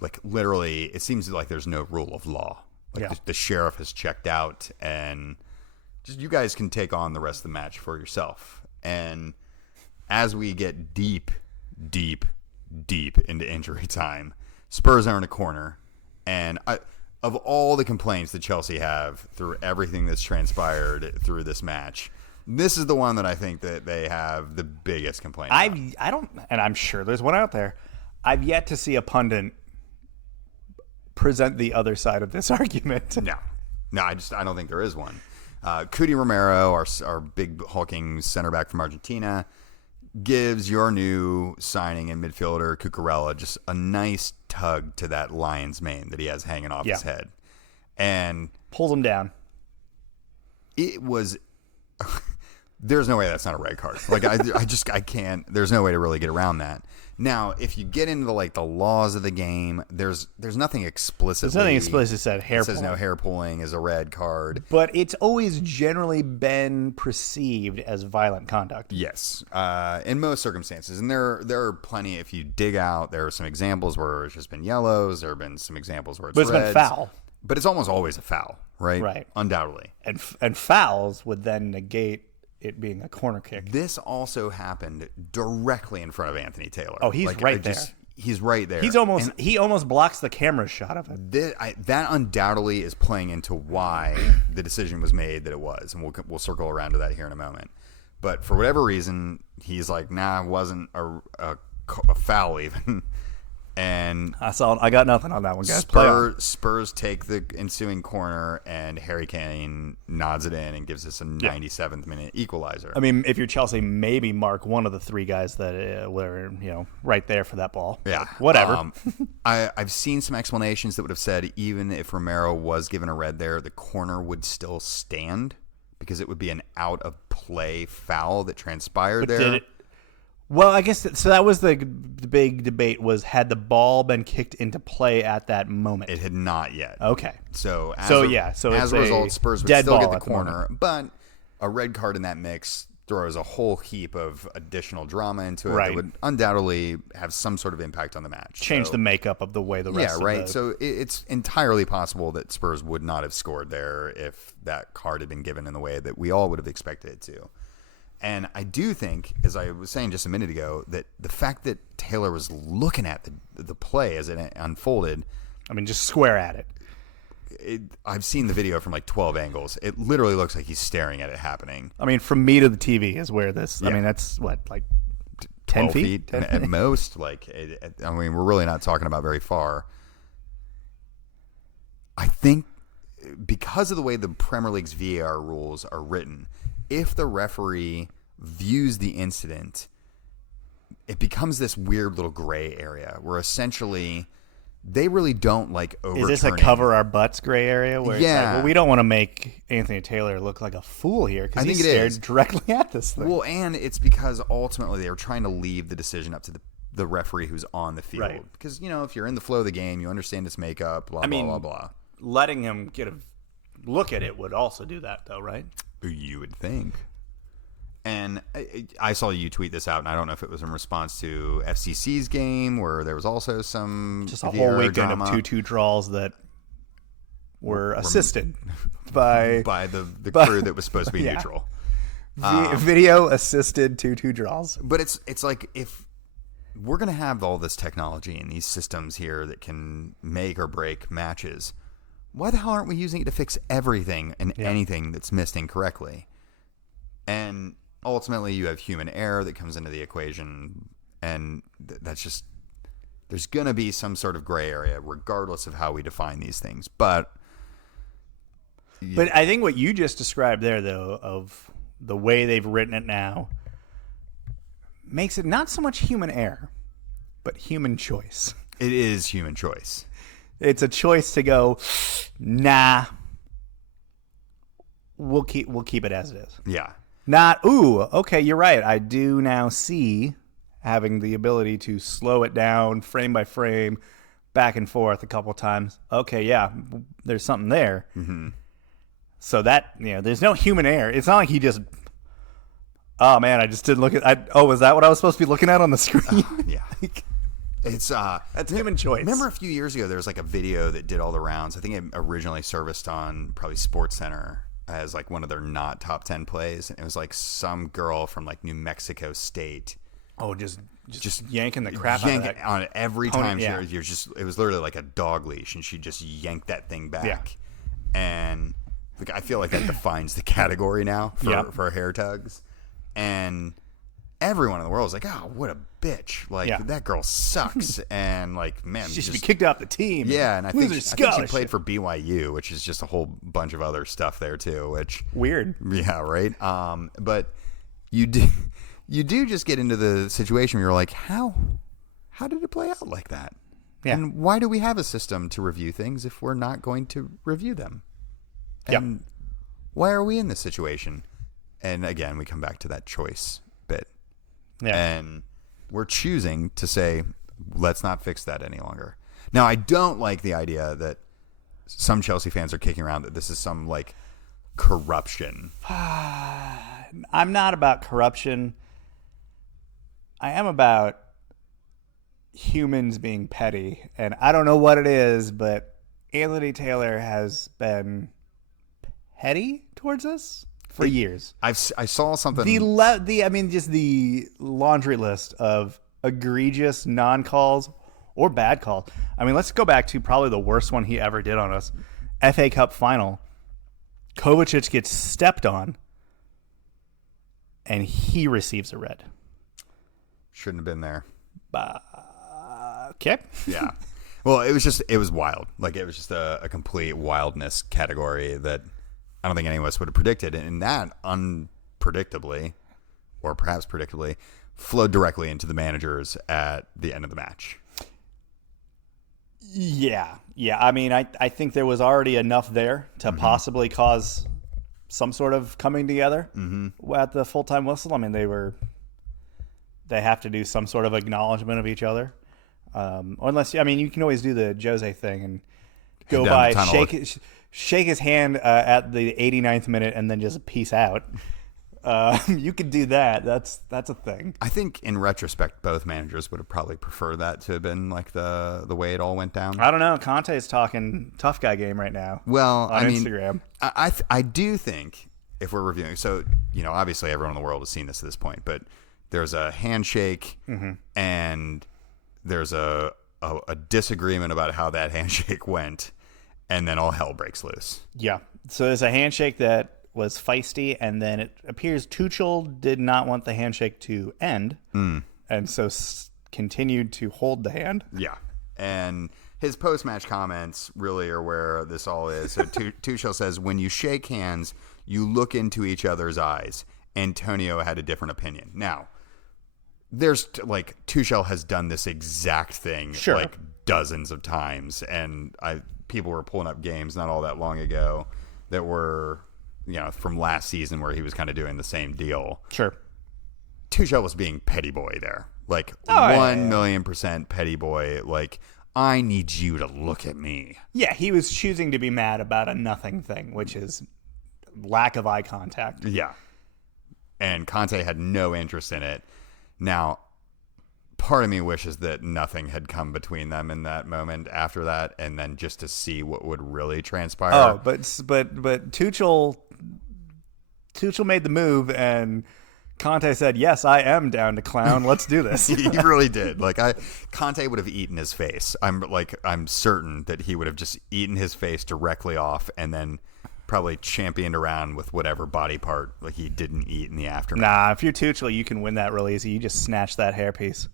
like, literally, it seems like there's no rule of law. Like, the sheriff has checked out, and just you guys can take on the rest of the match for yourself. And as we get deep into injury time, Spurs are in a corner. And of all the complaints that Chelsea have through everything that's transpired through this match, this is the one that I think that they have the biggest complaint. I don't, and I'm sure there's one out there. I've yet to see a pundit present the other side of this argument. No, I don't think there is one. Cuti Romero, our big hulking center back from Argentina, gives your new signing and midfielder Cucurella just a nice tug to that lion's mane that he has hanging off his head, and pulls him down. It was. There's no way that's not a red card. Like I can't. There's no way to really get around that. Now, if you get into the laws of the game, there's nothing explicitly. There's nothing explicitly said hair. It says no hair pulling is a red card. But it's always generally been perceived as violent conduct. Yes, in most circumstances, and there are plenty. If you dig out, there are some examples where it's just been yellows. There have been some examples where it's reds. Been foul. But it's almost always a foul, right? Right. Undoubtedly. And fouls would then negate it being a corner kick. This also happened directly in front of Anthony Taylor. Oh, he's right there. He's right there. He almost blocks the camera shot of it. That undoubtedly is playing into why the decision was made that it was, and we'll circle around to that here in a moment. But for whatever reason, he's like, nah, it wasn't a foul even. And I got nothing on that one, guys. Spurs take the ensuing corner, and Harry Kane nods it in and gives us a 97th minute equalizer. I mean, if you're Chelsea, maybe mark one of the three guys that were right there for that ball. Yeah, whatever. I've seen some explanations that would have said even if Romero was given a red there, the corner would still stand because it would be an out of play foul that transpired there. Well, I guess so. That was the big debate: was had the ball been kicked into play at that moment? It had not yet. Okay. So as a result, Spurs would still get the corner, but a red card in that mix throws a whole heap of additional drama into it that would undoubtedly have some sort of impact on the match. Change the makeup of the way the rest. Yeah, right. So it's entirely possible that Spurs would not have scored there if that card had been given in the way that we all would have expected it to. And I do think, as I was saying just a minute ago, that the fact that Taylor was looking at the play as it unfolded, I mean, just square at it. I've seen the video from like 12 angles. It literally looks like he's staring at it happening. I mean, from me to the TV is where this. Yeah. I mean, that's what, like 10 feet? 10 at most. Like, I mean, we're really not talking about very far. I think because of the way the Premier League's VAR rules are written, if the referee views the incident, it becomes this weird little gray area where essentially they really don't like overturning. Is this a cover our butts gray area where it's like, Yeah. well, we don't want to make Anthony Taylor look like a fool here because I he think it stared is. directly at this thing. Well, and it's because ultimately they were trying to leave the decision up to the referee who's on the field. Right. Because, if you're in the flow of the game, you understand its makeup, blah, blah, blah. Letting him get a look at it would also do that, though, right? You would think. And I saw you tweet this out, and I don't know if it was in response to FCC's game where there was also some Just a VAR whole weekend drama of 2-2 draws that were assisted by by the crew that was supposed to be Yeah. neutral. video assisted 2-2 draws. But it's like if we're going to have all this technology and these systems here that can make or break matches, why the hell aren't we using it to fix everything and anything that's missed incorrectly? And ultimately, you have human error that comes into the equation, and that's just there's going to be some sort of gray area regardless of how we define these things. But I think what you just described there, though, of the way they've written it now, makes it not so much human error, but human choice. it is human choice. It's a choice to go, nah, we'll keep it as it is. Yeah. Not, ooh, okay, you're right. I do now see having the ability to slow it down frame by frame, back and forth a couple times. Okay, yeah, there's something there. Mm-hmm. So that, there's no human error. It's not like he just, oh man, I just didn't look at, was that what I was supposed to be looking at on the screen? Yeah. It's That's human choice. Remember a few years ago there was like a video that did all the rounds. I think it originally serviced on probably SportsCenter as like one of their not top 10 plays. And it was like some girl from like New Mexico State. Oh, just yanking the crap out of that. On it every Pony, time yeah. it was literally like a dog leash, and she just yanked that thing back. Yeah. And like, I feel like that defines the category now for hair tugs. And everyone in the world is like, oh, what a bitch. Like, that girl sucks. And like, man, she should be kicked off the team. Yeah, and I lose think her she scholarship. played for BYU, which is just a whole bunch of other stuff there too, which Weird. Yeah, right. But you do just get into the situation where you're like, how did it play out like that? Yeah. And why do we have a system to review things if we're not going to review them? And why are we in this situation? And again, we come back to that choice bit. Yeah. And we're choosing to say, let's not fix that any longer. Now, I don't like the idea that some Chelsea fans are kicking around that this is some like corruption. I'm not about corruption. I am about humans being petty. And I don't know what it is, but Anthony Taylor has been petty towards us for years. I saw something. Just the laundry list of egregious non-calls or bad calls. I mean, let's go back to probably the worst one he ever did on us. FA Cup final. Kovacic gets stepped on, and he receives a red. Shouldn't have been there. Okay. Yeah. Well, it was wild. Like, it was just a complete wildness category that I don't think any of us would have predicted. And that unpredictably, or perhaps predictably, flowed directly into the managers at the end of the match. Yeah. I mean, I think there was already enough there to possibly cause some sort of coming together at the full-time whistle. I mean, they have to do some sort of acknowledgement of each other. Unless, I mean, you can always do the Jose thing and go by, shake his hand at the 89th minute and then just peace out. You could do that. That's a thing. I think in retrospect, both managers would have probably preferred that to have been like the way it all went down. I don't know. Conte is talking tough guy game right now. Well, on Instagram. Instagram. I do think if we're reviewing, so obviously everyone in the world has seen this at this point, but there's a handshake and there's a disagreement about how that handshake went. and then all hell breaks loose. Yeah. So there's a handshake that was feisty, and then it appears Tuchel did not want the handshake to end, and so continued to hold the hand. Yeah. And his post-match comments really are where this all is. So Tuchel says, when you shake hands, you look into each other's eyes. Antonio had a different opinion. Now, there's Tuchel has done this exact thing like dozens of times, and people were pulling up games not all that long ago that were, from last season where he was kind of doing the same deal. Sure. Tuchel was being petty boy there. 1,000,000% petty boy. I need you to look at me. Yeah, he was choosing to be mad about a nothing thing, which is lack of eye contact. Yeah. And Conte had no interest in it. Now, part of me wishes that nothing had come between them in that moment after that, and then just to see what would really transpire. Oh, but Tuchel made the move, and Conte said, "Yes, I am down to clown. Let's do this." He really did. Conte would have eaten his face. I'm certain that he would have just eaten his face directly off, and then probably championed around with whatever body part he didn't eat in the aftermath. Nah, if you're Tuchel, you can win that real easy. You just snatch that hairpiece.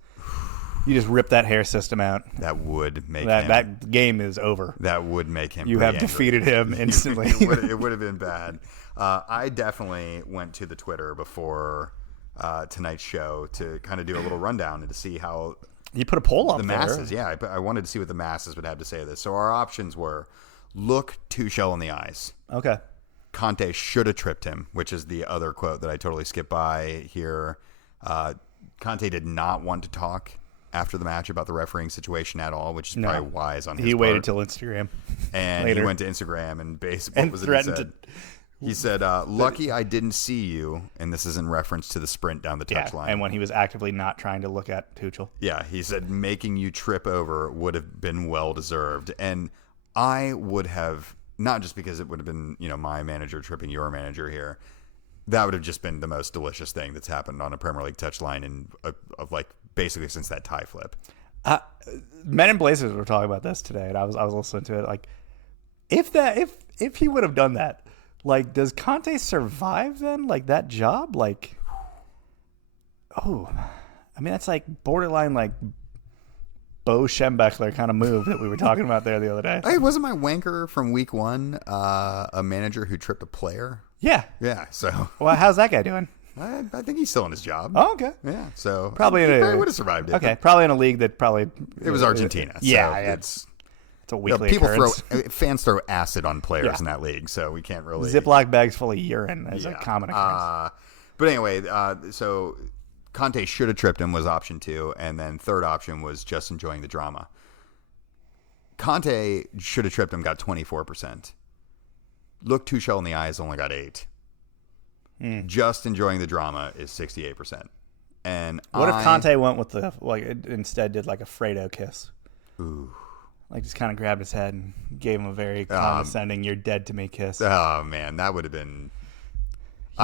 You just rip that hair system out. That would make that game is over. That would make him. You have angry. defeated him instantly. It would have been bad. I definitely went to the Twitter before tonight's show to kind of do a little rundown and to see how you put a poll up the there. masses. Yeah, I wanted to see what the masses would have to say to this. So our options were: look Tuchel in the eyes. Okay. Conte should have tripped him, which is the other quote that I totally skipped by here. Conte did not want to talk after the match about the refereeing situation at all, which is probably wise on his part. He waited till Instagram. And later. He went to Instagram and basically and threatened he said, lucky I didn't see you, and this is in reference to the sprint down the touchline. And when he was actively not trying to look at Tuchel. Yeah, he said making you trip over would have been well-deserved. And I would have, not just because it would have been, my manager tripping your manager here, that would have just been the most delicious thing that's happened on a Premier League touchline of basically since that tie flip. Men in Blazers were talking about this today, and I was listening to it. If he would have done that, does Conte survive then? That job? That's borderline Bo Schembechler kind of move that we were talking about there the other day. Hey, wasn't my wanker from week one a manager who tripped a player? Yeah. Yeah. So. Well, how's that guy doing? I think he's still in his job. Oh, okay. Yeah. So probably he would have survived it. Okay. Probably in a league that probably it was Argentina. Yeah. So it's a weekly occurrence. Fans throw acid on players in that league, so we can't really Ziploc bags full of urine as a common occurrence. But anyway, so Conte should have tripped him was option 2, and then third option was just enjoying the drama. Conte should have tripped him, got 24%. Look Tuchel in the eyes, only got 8%. Just enjoying the drama is 68%. And what if Conte went with instead did a Fredo kiss? Ooh. Just kind of grabbed his head and gave him a very condescending "you're dead to me" kiss. Oh man, that would have been.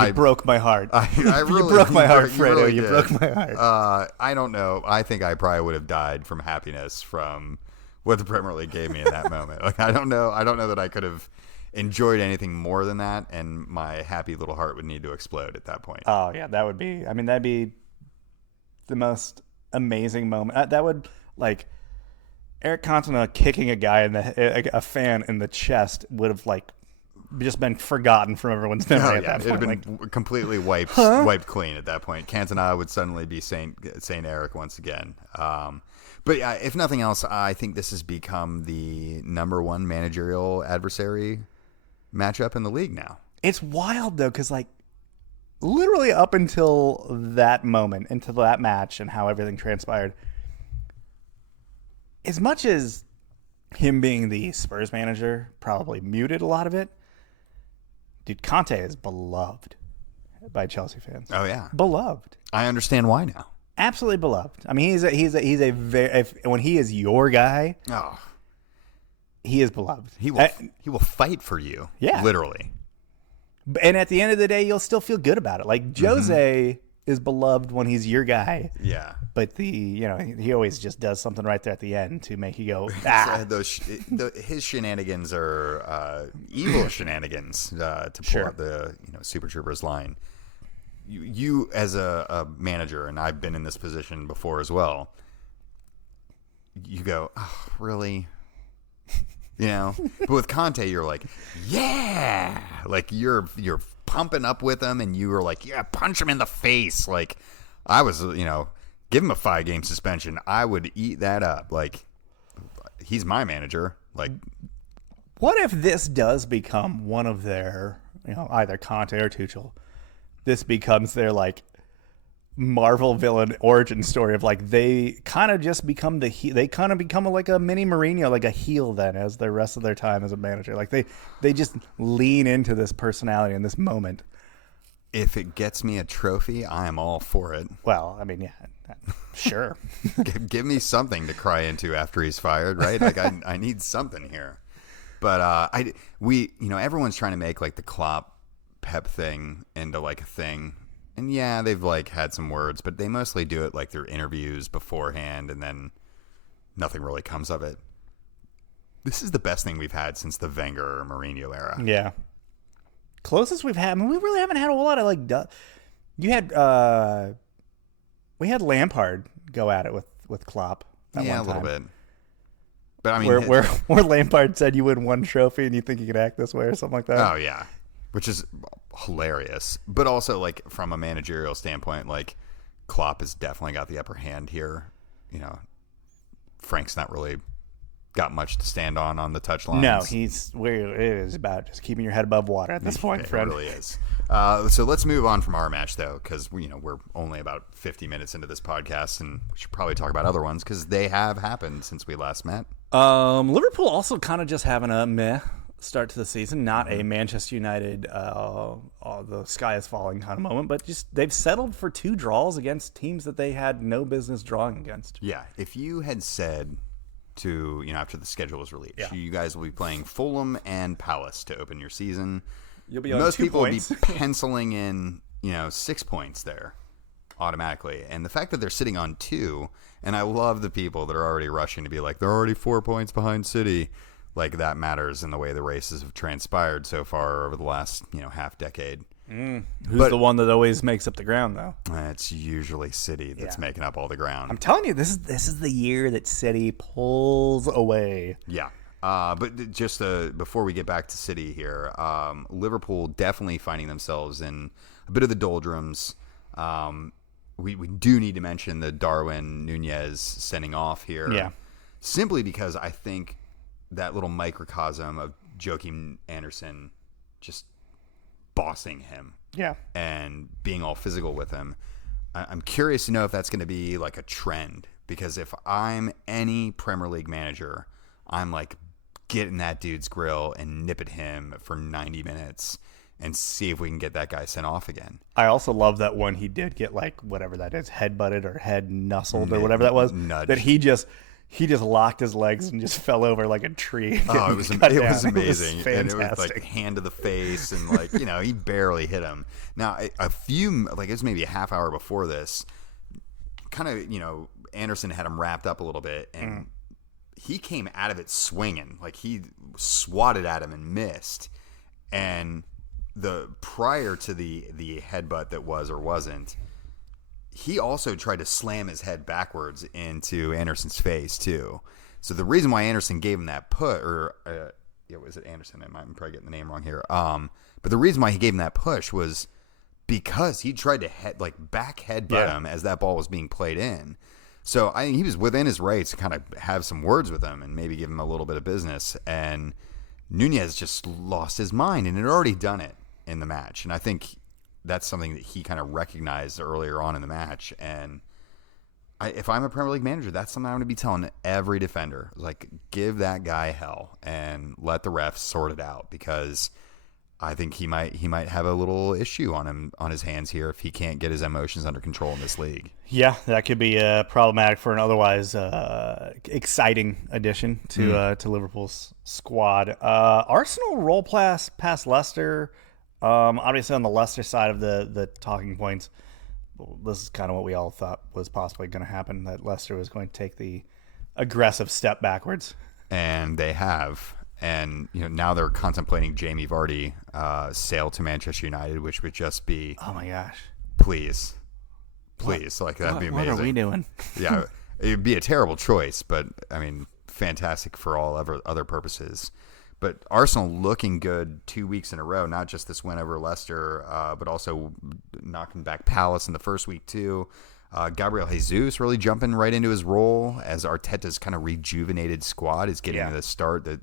You broke my heart. I really, you broke my heart, Fredo. Really you broke my heart. I don't know. I think I probably would have died from happiness from what the Premier League gave me in that moment. I don't know. I don't know that I could have enjoyed anything more than that, and my happy little heart would need to explode at that point. Oh yeah, that would be. That'd be the most amazing moment. That would Eric Cantona kicking a guy a fan in the chest would have just been forgotten from everyone's memory at that point. It would have been completely wiped clean at that point. Cantona would suddenly be Saint Eric once again. But yeah, if nothing else, I think this has become the number one managerial adversary matchup in the league now. It's wild though, because literally up until that moment, until that match and how everything transpired, as much as him being the Spurs manager probably muted a lot of it, dude, Conte is beloved by Chelsea fans. Oh yeah, beloved. I understand why now. Absolutely beloved. He's a very when he is your guy. Oh, he is beloved. He will fight for you. Yeah, literally. And at the end of the day, you'll still feel good about it. Jose is beloved when he's your guy. Yeah. But he always just does something right there at the end to make you go, His shenanigans are evil shenanigans to pull out the Super Troopers line. You as a manager, and I've been in this position before as well, you go, oh, really? But with Conte, you're like, yeah, like you're pumping up with him, and you were like, yeah, punch him in the face. Like I was, give him a 5-game suspension. I would eat that up. Like he's my manager. Like, what if this does become one of their, either Conte or Tuchel? This becomes their like Marvel villain origin story of like they kind of just become they kind of become like a mini Mourinho, like a heel then as the rest of their time as a manager. Like they just lean into this personality in this moment. If it gets me a trophy, I am all for it. Well, I mean, yeah, sure. Give me something to cry into after he's fired, right? Like I need something here. But everyone's trying to make like the Klopp Pep thing into like a thing. And yeah, they've like had some words, but they mostly do it like through interviews beforehand, and then nothing really comes of it. This is the best thing we've had since the Wenger or Mourinho era. Yeah, closest we've had. I mean, we really haven't had a whole lot of like. We had Lampard go at it with Klopp. Yeah, a little bit. But I mean, where Lampard said you win one trophy and you think you could act this way or something like that. Oh yeah. Which is hilarious. But also, like, from a managerial standpoint, like, Klopp has definitely got the upper hand here. Frank's not really got much to stand on the touchlines. No, it is about just keeping your head above water at this point, friend. It really is. So let's move on from our match, though, because, we're only about 50 minutes into this podcast, and we should probably talk about other ones, because they have happened since we last met. Liverpool also kind of just having a meh start to the season, not a Manchester United the sky is falling kind of moment, but just they've settled for 2 draws against teams that they had no business drawing against. Yeah, if you had said to after the schedule was released, you guys will be playing Fulham and Palace to open your season. You'll be on most 2 people points. Will be penciling in 6 points there automatically, and the fact that they're sitting on 2, and I love the people that are already rushing to be like they're already 4 points behind City. Like that matters in the way the races have transpired so far over the last, half decade. Who's the one that always makes up the ground, though? It's usually City that's making up all the ground. I'm telling you, this is the year that City pulls away. Yeah. But just before we get back to City here, Liverpool definitely finding themselves in a bit of the doldrums. We do need to mention the Darwin Nunez sending off here. Yeah. Simply because I think that little microcosm of Joachim Anderson just bossing him. Yeah. And being all physical with him. I'm curious to know if that's going to be like a trend, because if I'm any Premier League manager, I'm like getting that dude's grill and nip at him for 90 minutes and see if we can get that guy sent off again. I also love that one he did get, like, whatever that is, head butted or head nuzzled or whatever that was. Nudged. That he just locked his legs and just fell over like a tree. Oh, it was amazing. It was and it was like hand to the face, and like, he barely hit him. Now, it was maybe a half hour before this, kind of, Anderson had him wrapped up a little bit, and he came out of it swinging. Like, he swatted at him and missed. And prior to the headbutt that was or wasn't, he also tried to slam his head backwards into Anderson's face too. So the reason why Anderson gave him that was it Anderson? I'm probably getting the name wrong here. But the reason why he gave him that push was because he tried to back headbutt him as that ball was being played in. So I think he was within his rights to kind of have some words with him and maybe give him a little bit of business. And Nunez just lost his mind, and had already done it in the match. And I think that's something that he kind of recognized earlier on in the match. And if I'm a Premier League manager, that's something I'm going to be telling every defender. Like, give that guy hell and let the refs sort it out, because I think he might have a little issue on his hands here if he can't get his emotions under control in this league. Yeah, that could be problematic for an otherwise exciting addition to Liverpool's squad. Arsenal roll past Leicester. Obviously, on the Leicester side of the talking points, this is kind of what we all thought was possibly going to happen, that Leicester was going to take the aggressive step backwards. And they have. And now they're contemplating Jamie Vardy sale to Manchester United, which would just be, oh my gosh, please, like that'd be amazing. What are we doing? Yeah, it'd be a terrible choice, but I mean, fantastic for all other purposes. But Arsenal looking good 2 weeks in a row, not just this win over Leicester, but also knocking back Palace in the first week too. Gabriel Jesus really jumping right into his role as Arteta's kind of rejuvenated squad is getting the start that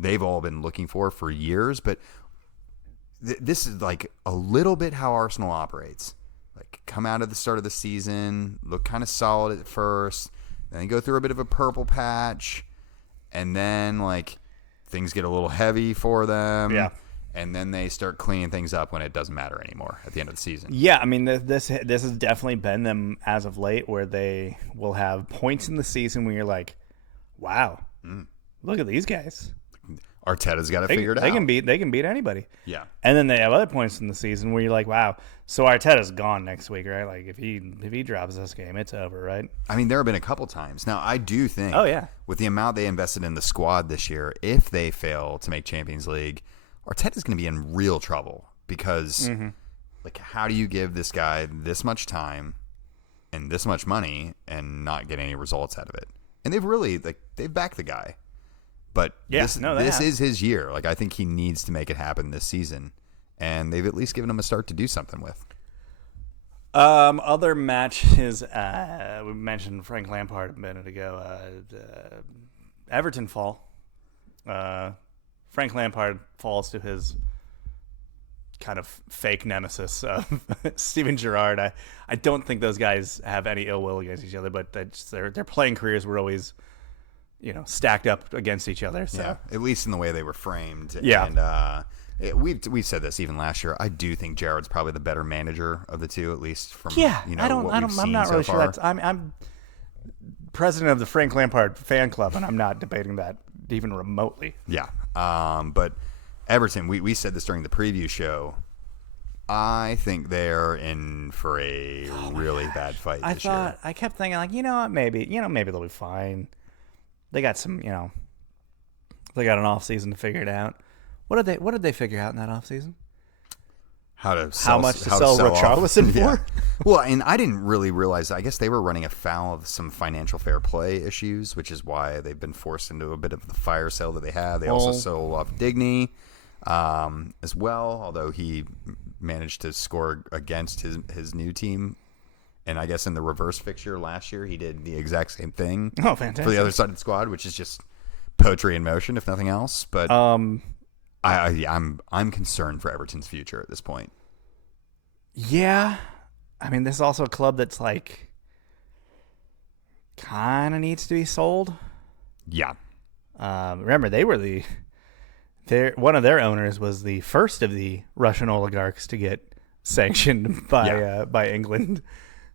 they've all been looking for years. But this is like a little bit how Arsenal operates. Like, come out at the start of the season, look kind of solid at first, then go through a bit of a purple patch, and then like things get a little heavy for them. Yeah. And then they start cleaning things up when it doesn't matter anymore at the end of the season. Yeah, I mean, this has definitely been them as of late, where they will have points in the season where you're like, wow, look at these guys. Arteta's got to figure it out. They can beat anybody. Yeah. And then they have other points in the season where you're like, wow, so Arteta's gone next week, right? Like, if he drops this game, it's over, right? I mean, there have been a couple times. Now, I do think with the amount they invested in the squad this year, if they fail to make Champions League, Arteta's going to be in real trouble because, like, how do you give this guy this much time and this much money and not get any results out of it? And they've backed the guy. But this is his year. Like, I think he needs to make it happen this season, and they've at least given him a start to do something with. Other matches, we mentioned Frank Lampard a minute ago. Everton fall. Frank Lampard falls to his kind of fake nemesis of Steven Gerrard. I don't think those guys have any ill will against each other, but their playing careers were always, stacked up against each other. So. Yeah, at least in the way they were framed. Yeah. And we've said this even last year. I do think Gerrard's probably the better manager of the two, at least from I'm not really sure. I'm president of the Frank Lampard fan club, and I'm not debating that even remotely. Yeah. But Everton, we said this during the preview show. I think they're in for a really bad fight this year. I kept thinking, like, maybe they'll be fine. They got some, they got an off season to figure it out. What did they figure out in that off season? How much to sell Richarlison for? Yeah. Well, and I didn't really realize. I guess they were running afoul of some financial fair play issues, which is why they've been forced into a bit of the fire sale that they have. They also sold off Digny as well, although he managed to score against his new team. And I guess in the reverse fixture last year, he did the exact same thing. Oh, fantastic. For the other side of the squad, which is just poetry in motion, if nothing else. But I'm concerned for Everton's future at this point. Yeah. I mean, this is also a club that's like kind of needs to be sold. Yeah. Remember, one of their owners was the first of the Russian oligarchs to get sanctioned by England.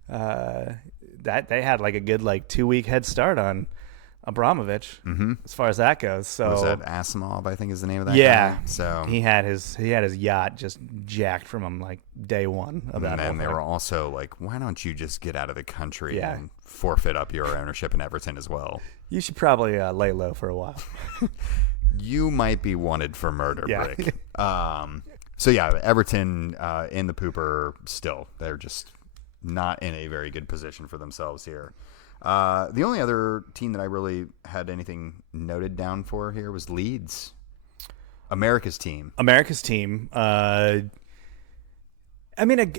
That they had like a good 2 week head start on Abramovich as far as that goes. So was that Asimov, I think is the name of that guy? So he had his yacht just jacked from him day one of that. And then they were also like, why don't you just get out of the country and forfeit up your ownership in Everton as well? You should probably lay low for a while. You might be wanted for murder, yeah. Brick. So yeah, Everton in the pooper still. They're just not in a very good position for themselves here. The only other team that I really had anything noted down for here was Leeds, America's team. I mean,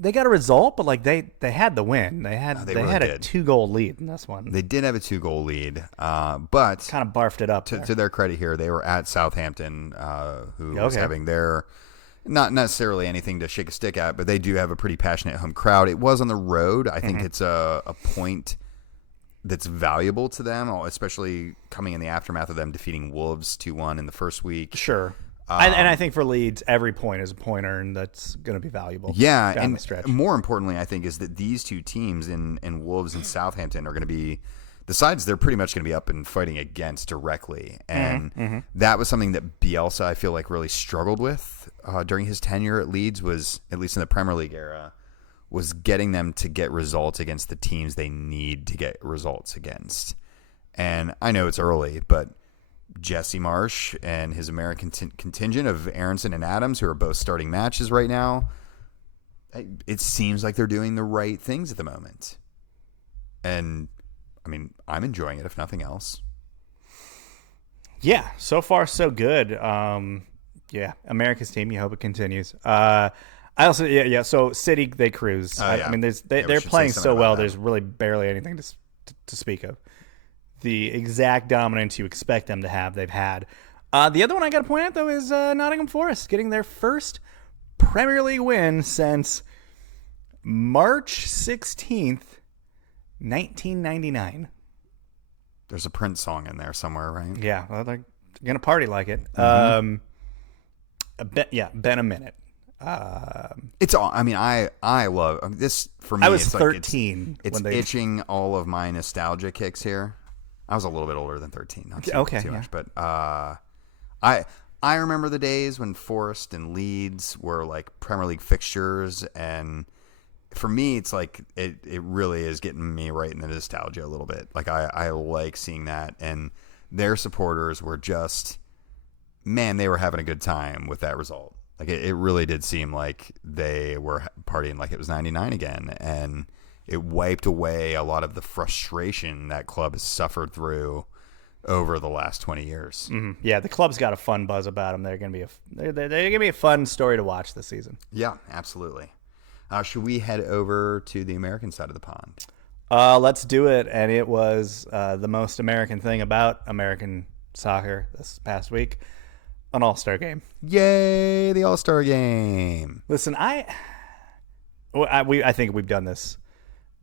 they got a result, but they had the win. They had a 2-goal lead in this one. They did have a 2-goal lead, but kind of barfed it up. To their credit here, they were at Southampton, who was having their not necessarily anything to shake a stick at, but they do have a pretty passionate home crowd. It was on the road. I think it's a point that's valuable to them, especially coming in the aftermath of them defeating Wolves 2-1 in the first week. Sure. And I think for Leeds, every point is a point earned that's going to be valuable. Yeah, down and the stretch. More importantly, I think, is that these two teams in Wolves and Southampton are going to be the sides they're pretty much going to be up and fighting against directly. And that was something that Bielsa, I feel like, really struggled with during his tenure at Leeds, was, at least in the Premier League era, was getting them to get results against the teams they need to get results against. And I know it's early, but Jesse Marsh and his American contingent of Aronson and Adams, who are both starting matches right now, it seems like they're doing the right things at the moment. And, I mean, I'm enjoying it, if nothing else. Yeah, so far so good. Yeah, America's team. You hope it continues. I also So City, they cruise. I mean, they're playing so well. There's really barely anything to speak of. The exact dominance you expect them to have, they've had. The other one I got to point out though is Nottingham Forest getting their first Premier League win since March 16th, 1999. There's a Prince song in there somewhere, right? Yeah, well, they're gonna party like it. Mm-hmm. Been a minute. It's all. I mean, I love this. For me, I was it's 13. Like it's itching all of my nostalgia kicks here. I was a little bit older than 13, not too much, but I remember the days when Forest and Leeds were like Premier League fixtures, and for me, it's like it really is getting me right in the nostalgia a little bit. Like I like seeing that, and their supporters were just, man, they were having a good time with that result. Like it really did seem like they were partying like it was 99 again, and it wiped away a lot of the frustration that club has suffered through over the last 20 years. Mm-hmm. Yeah, the club's got a fun buzz about them. They're gonna be a fun story to watch this season. Yeah, absolutely. Should we head over to the American side of the pond? Let's do it. And it was the most American thing about American soccer this past week. An All-Star game. Yay, the All-Star game. Listen, I think we've done this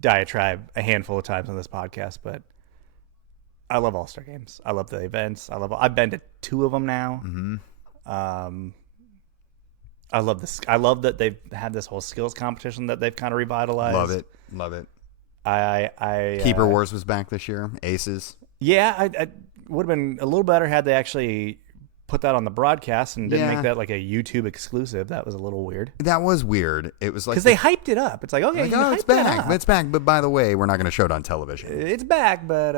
diatribe a handful of times on this podcast, but I love All-Star games. I love the events. I've been to 2 of them now. Mm-hmm. I love this. I love that they've had this whole skills competition that they've kind of revitalized. Love it. I Keeper Wars was back this year. Aces. Yeah, I would have been a little better had they actually put that on the broadcast and didn't make that like a YouTube exclusive. That was a little weird. That was weird. It was like because they hyped it up. It's like, okay, it's back. It's back. But by the way, we're not going to show it on television. It's back, but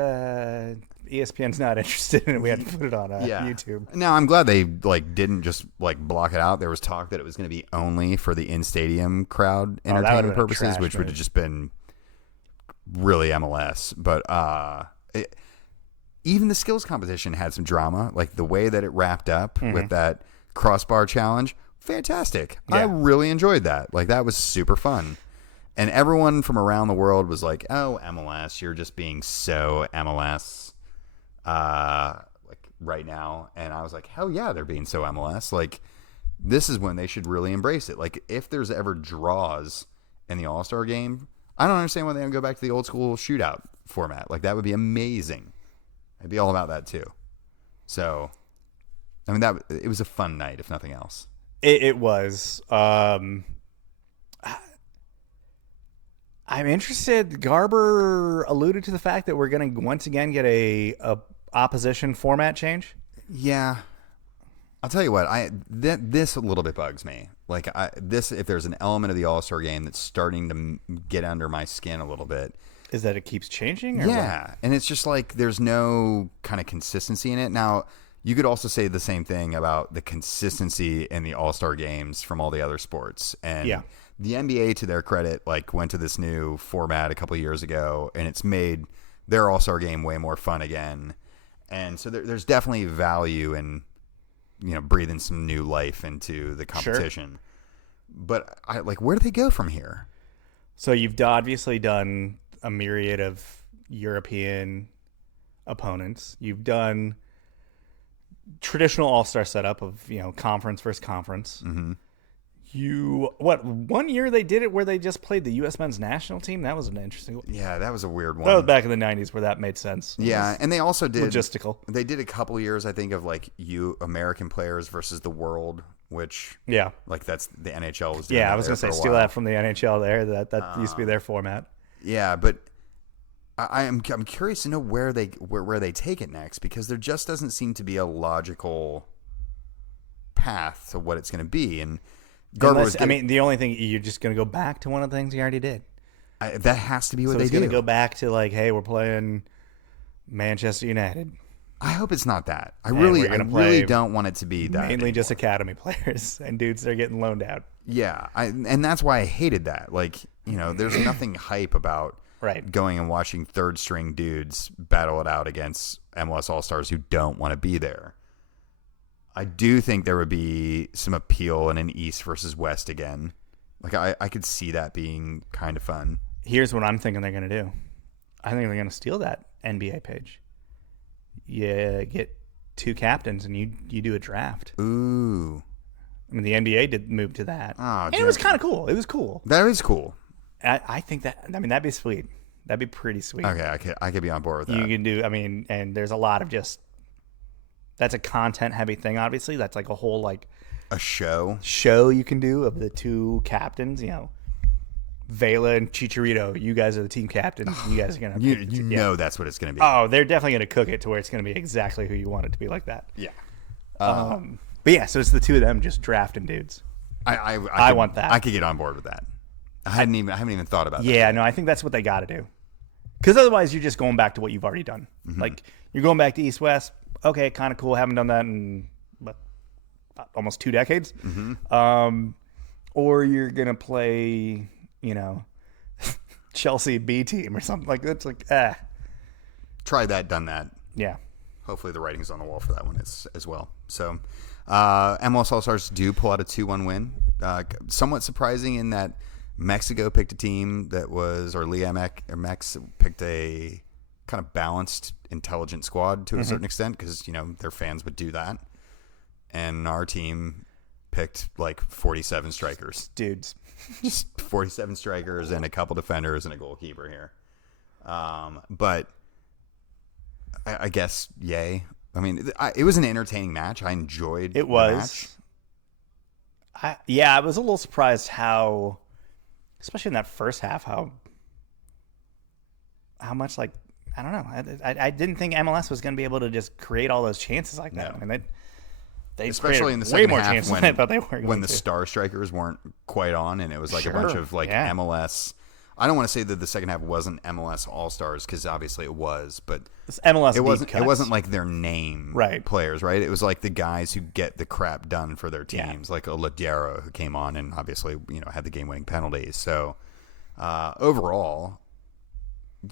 ESPN's not interested in it. We had to put it on YouTube. Now I'm glad they didn't just block it out. There was talk that it was going to be only for the in-stadium crowd entertainment purposes, which would have just been really MLS. But even the skills competition had some drama, like the way that it wrapped up with that crossbar challenge. Fantastic. Yeah. I really enjoyed that. Like, that was super fun. And everyone from around the world was like, oh, MLS, you're just being so MLS right now. And I was like, hell yeah, they're being so MLS. Like, this is when they should really embrace it. Like, if there's ever draws in the All-Star game, I don't understand why they don't go back to the old school shootout format. Like, that would be amazing. I'd be all about that too. So, I mean, it was a fun night, if nothing else. It was. I'm interested. Garber alluded to the fact that we're going to once again get a opposition format change. Yeah, I'll tell you what. This a little bit bugs me. Like if there's an element of the All-Star game that's starting to get under my skin a little bit. Is that it keeps changing? Or yeah, what? And it's just like there's no kind of consistency in it. Now, you could also say the same thing about the consistency in the All-Star games from all the other sports. And the NBA, to their credit, went to this new format a couple of years ago, and it's made their All-Star game way more fun again. And so there's definitely value in breathing some new life into the competition. Sure. But where do they go from here? So you've obviously done a myriad of European opponents. You've done traditional All-Star setup of conference versus conference. Mm-hmm. 1 year they did it where they just played the U.S. men's national team. That was an interesting. Yeah, that was a weird one. That was back in the 90s where that made sense. Yeah, and they also did logistical. They did a couple of years, I think, of American players versus the world, which that's the NHL was doing. Yeah, I was going to say steal that from the NHL there. That used to be their format. Yeah, but I'm curious to know where they take it next, because there just doesn't seem to be a logical path to what it's going to be. And Garber Unless, was I mean, the only thing, you're just going to go back to one of the things you already did. that has to be what So they it's do. going to go back to like, hey, we're playing Manchester United. I hope it's not that. I we're really gonna play don't want it to be that. Mainly anymore. just academy players and dudes that are getting loaned out. Yeah, and that's why I hated that. Like, there's nothing hype about Right. going and watching third string dudes battle it out against MLS All-Stars who don't want to be there. I do think there would be some appeal in an East versus West again. Like, I could see that being kind of fun. Here's what I'm thinking they're going to do. I think they're going to steal that NBA page. You get 2 captains and you do a draft. Ooh. I mean, the NBA did move to that. Oh, and it was kind of cool. It was cool. That is cool. I think that'd be sweet. That'd be pretty sweet. Okay, I could be on board with that. You can do, and there's a lot of that's a content heavy thing, obviously. That's like a whole like A show you can do of the 2 captains, Vela and Chicharito, you guys are the team captains. You guys are going to you know that's what it's going to be. Oh, they're definitely going to cook it to where it's going to be exactly who you want it to be like that. Yeah. But yeah, so it's the 2 of them just drafting dudes. I want that. I could get on board with that. I haven't even thought about that. Yeah, no, I think that's what they got to do. Because otherwise, you're just going back to what you've already done. Mm-hmm. Like, you're going back to East-West. Okay, kind of cool. Haven't done that in almost 2 decades. Mm-hmm. Or you're going to play, Chelsea B team or something. Like, that's like, Try that, done that. Yeah. Hopefully the writing's on the wall for that one as well. So, MLS All-Stars do pull out a 2-1 win. Somewhat surprising in that Mexico picked a team that was, or Mex picked a kind of balanced, intelligent squad to a certain extent because, their fans would do that. And our team picked like 47 strikers. Dudes. Just 47 strikers and a couple defenders and a goalkeeper here. But I guess, yay. I mean, it was an entertaining match. I enjoyed it. Was. I was a little surprised how, especially in that first half, how much, like, I don't know. I didn't think MLS was going to be able to just create all those chances like that. No. I mean, they especially in the way second more half chances than I thought they were going when the to. Star strikers weren't quite on, and it was like a bunch of MLS. I don't want to say that the second half wasn't MLS All-Stars because obviously it was, but it's MLS. It wasn't like their name players, right? It was like the guys who get the crap done for their teams, like Oladiero who came on and obviously had the game-winning penalties. So overall,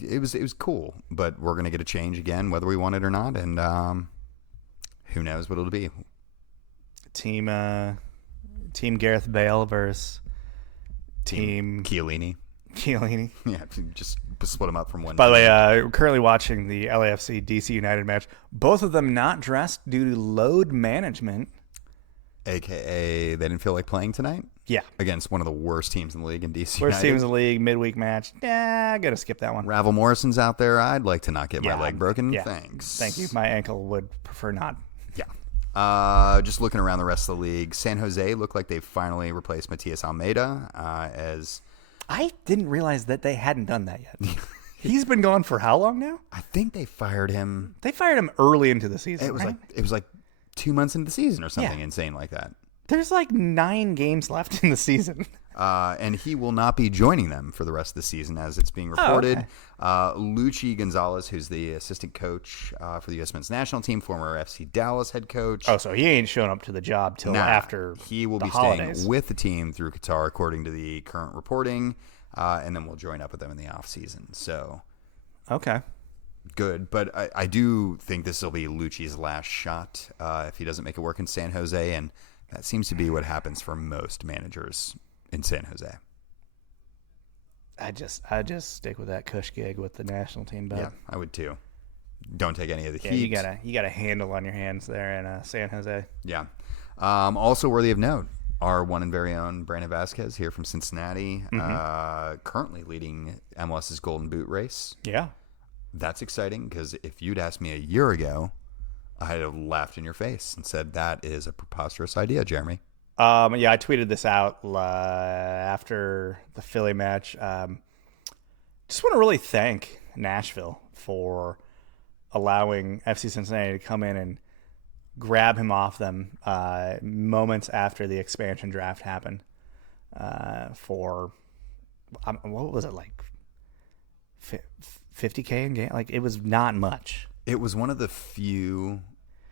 it was cool, but we're gonna get a change again whether we want it or not, and who knows what it'll be. Team Gareth Bale versus Team Chiellini. Yeah, just split them up from one. By the way, we're currently watching the LAFC DC United match. Both of them not dressed due to load management. AKA, they didn't feel like playing tonight? Yeah. Against one of the worst teams in the league in DC Worst United. teams in the league, midweek match. Yeah, I got to skip that one. Ravel Morrison's out there. I'd like to not get my leg broken. Yeah. Thanks. Thank you. My ankle would prefer not. Yeah. Just looking around the rest of the league, San Jose looked like they finally replaced Matias Almeida as... I didn't realize that they hadn't done that yet. He's been gone for how long now? I think they fired him. They fired him early into the season. It was like 2 months into the season or something insane like that. There's like 9 games left in the season. And he will not be joining them for the rest of the season, as it's being reported. Oh, okay. Luchi Gonzalez, who's the assistant coach for the U.S. men's national team, former FC Dallas head coach. Oh, so he ain't showing up to the job till after he will the be holidays. Staying with the team through Qatar, according to the current reporting, and then we'll join up with them in the off season. So, okay, good. But I do think this will be Luchi's last shot if he doesn't make it work in San Jose, and that seems to be what happens for most managers in San Jose. I just stick with that cush gig with the national team, but yeah, I would too. Don't take any of the heat. You got a handle on your hands there in San Jose. Yeah. Also worthy of note, our one and very own Brandon Vazquez here from Cincinnati, currently leading MLS's Golden Boot race. Yeah, that's exciting because if you'd asked me a year ago, I'd have laughed in your face and said that is a preposterous idea, Jeremy. Yeah, I tweeted this out after the Philly match. Just want to really thank Nashville for allowing FC Cincinnati to come in and grab him off them moments after the expansion draft happened. for what was it, like 50K in game? Like, it was not much. It was one of the few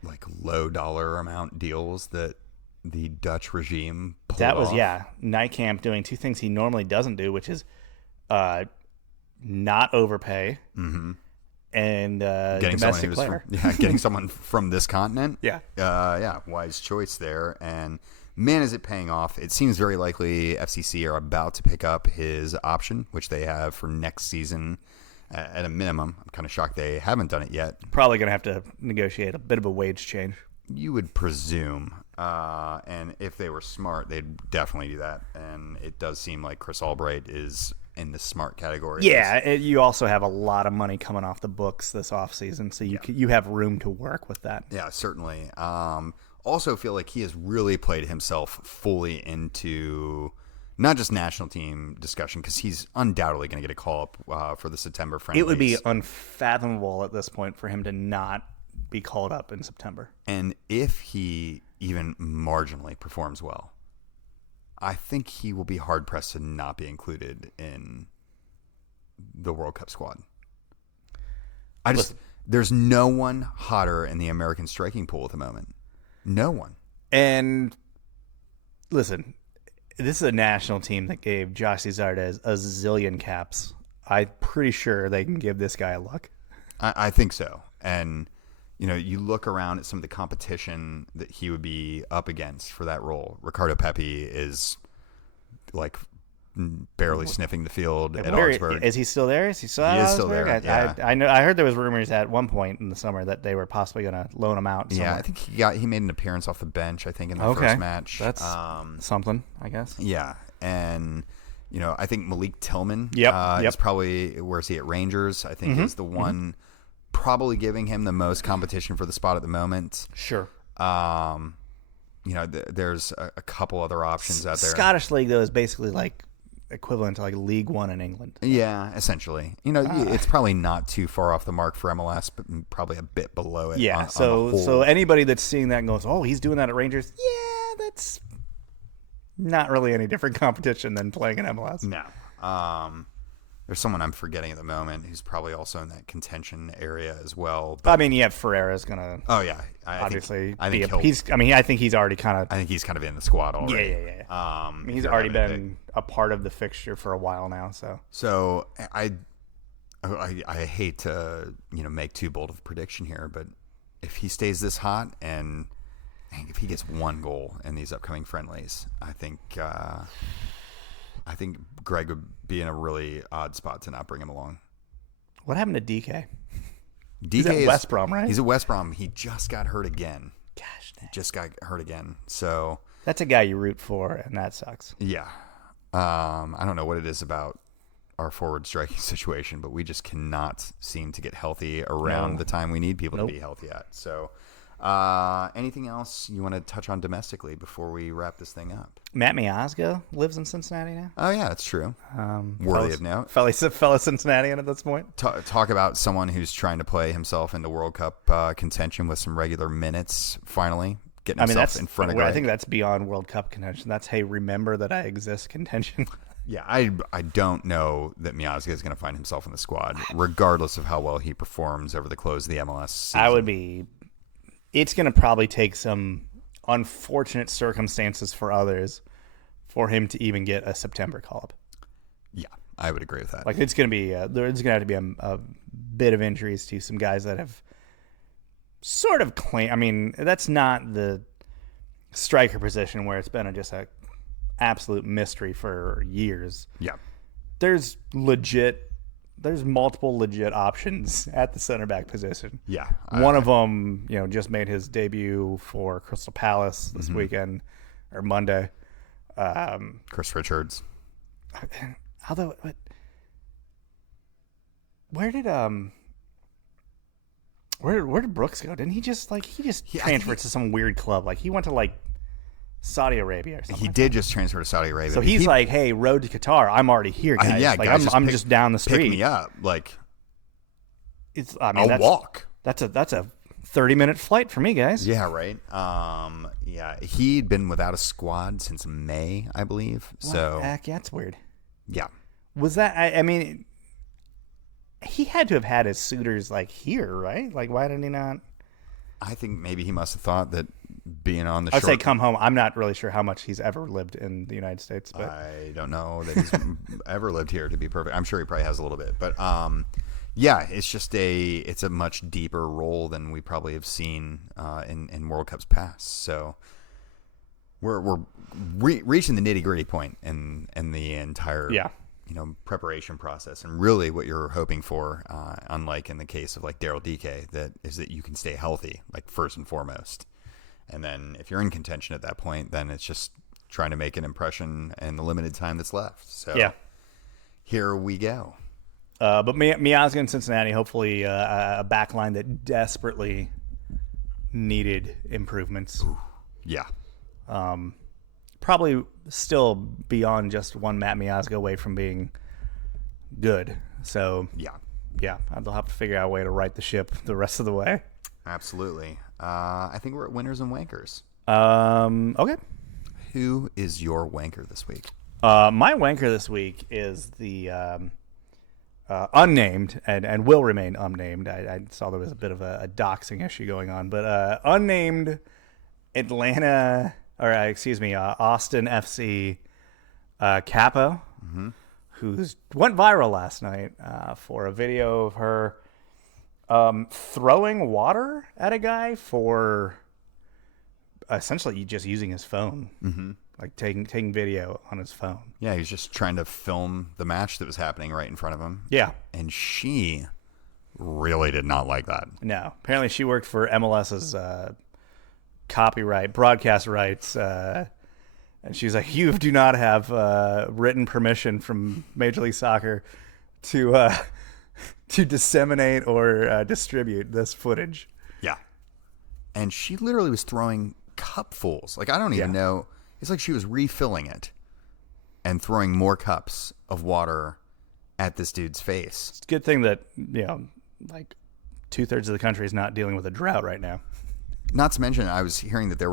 like low dollar amount deals that the Dutch regime pulled That was off. Nijkamp doing two things he normally doesn't do, which is not overpay and Getting domestic someone player. getting someone from this continent. Yeah. Wise choice there. And man, is it paying off? It seems very likely FCC are about to pick up his option, which they have for next season at a minimum. I'm kind of shocked they haven't done it yet. Probably going to have to negotiate a bit of a wage change. You would presume. And if they were smart, they'd definitely do that. And it does seem like Chris Albright is in the smart category. Yeah, you also have a lot of money coming off the books this offseason, so you have room to work with that. Yeah, certainly. Also feel like he has really played himself fully into not just national team discussion, because he's undoubtedly going to get a call up for the September friendlies. It would be unfathomable at this point for him to not be called up in September. And if he even marginally performs well, I think he will be hard-pressed to not be included in the World Cup squad. There's no one hotter in the American striking pool at the moment. No one. And listen, this is a national team that gave Josh Cesardes a zillion caps. I'm pretty sure they can give this guy a look. I think so. And, you know, you look around at some of the competition that he would be up against for that role. Ricardo Pepi is, like, barely sniffing the field at Augsburg. Is he still there? Is he still at Augsburg? Still there. Yeah. I know. I heard there was rumors at one point in the summer that they were possibly going to loan him out somewhere. Yeah, I think he made an appearance off the bench, I think, in the first match. That's something, I guess. Yeah, and you know, I think Malik Tillman Yep. is probably, where's he at Rangers? I think is the one probably giving him the most competition for the spot at the moment. Sure. You know, there's a couple other options out there. Scottish League, though, is basically like equivalent to like League One in England. Yeah, essentially. You know, it's probably not too far off the mark for MLS, but probably a bit below it. Yeah. On so anybody that's seeing that and goes, "Oh, he's doing that at Rangers." Yeah, that's not really any different competition than playing in MLS. No. There's someone I'm forgetting at the moment who's probably also in that contention area as well. But I mean, yeah, Ferreira's gonna. Oh yeah, I think I think he's already kind of. I think he's kind of in the squad already. Yeah. He's already been a part of the fixture for a while now. So I hate to make too bold of a prediction here, but if he stays this hot and if he gets one goal in these upcoming friendlies, I think Greg would be in a really odd spot to not bring him along. What happened to DK? He's at West Brom, right? He's at West Brom. He just got hurt again. Gosh, dang. Just got hurt again. So that's a guy you root for, and that sucks. Yeah. I don't know what it is about our forward striking situation, but we just cannot seem to get healthy around the time we need people to be healthy at. So anything else you want to touch on domestically before we wrap this thing up? Matt Miazga lives in Cincinnati now. Oh, yeah, that's true. Worthy of note. Fellow Cincinnatian at this point. Talk about someone who's trying to play himself into World Cup contention with some regular minutes, finally. Getting himself in front of Greg. I think that's beyond World Cup contention. That's, hey, remember that I exist contention. Yeah, I don't know that Miazga is going to find himself in the squad, regardless of how well he performs over the close of the MLS season. It's going to probably take some unfortunate circumstances for others for him to even get a September call-up. Yeah, I would agree with that. Like, it's going to be there's going to have to be a bit of injuries to some guys that have sort of claimed. I mean, that's not the striker position where it's been just a absolute mystery for years. Yeah, there's multiple legit options at the center back position. Yeah. One of them, just made his debut for Crystal Palace this weekend or Monday. Chris Richards. Although, where did Brooks go? Didn't he just transferred to some weird club? Like, he went to Saudi Arabia or something. He did just transfer to Saudi Arabia. So he's like, hey, road to Qatar. I'm already here, guys. Yeah, like, guys, I'm just down the street. Pick me up. Like, I'll walk. That's a 30-minute flight for me, guys. Yeah, right. Yeah, he'd been without a squad since May, I believe. What So the heck? Yeah, that's weird. yeah, Was that? I mean, he had to have had his suitors like here, right? Like, why did he not? I think maybe he must have thought that being on the I'd say short. come home. I'm not really sure how much he's ever lived in the United States, but I don't know that he's ever lived here, to be perfect. I'm sure he probably has a little bit, but yeah, it's a much deeper role than we probably have seen in World Cups past. So we're reaching the nitty gritty point in the entire preparation process, and really what you're hoping for, unlike in the case of like Daryl DK, that you can stay healthy, like first and foremost, and then if you're in contention at that point, then it's just trying to make an impression in the limited time that's left. So yeah, here we go. But Miazga and Cincinnati, hopefully a back line that desperately needed improvements. Ooh, yeah. Probably still beyond just one Matt Miazga away from being good. So, yeah, they'll have to figure out a way to right the ship the rest of the way. Absolutely. I think we're at winners and wankers. Okay. Who is your wanker this week? My wanker this week is the unnamed and will remain unnamed. I saw there was a bit of a doxing issue going on, but unnamed Austin FC Capo, who's went viral last night for a video of her throwing water at a guy for essentially just using his phone. Mm-hmm. Like taking video on his phone. Yeah, he's just trying to film the match that was happening right in front of him. Yeah. And she really did not like that. No. Apparently she worked for MLS's copyright, broadcast rights. And she's like, you do not have written permission from Major League Soccer to disseminate or distribute this footage. Yeah. And she literally was throwing cupfuls. Like, I don't even know. It's like she was refilling it and throwing more cups of water at this dude's face. It's a good thing that, like 2/3 of the country is not dealing with a drought right now. Not to mention, I was hearing that there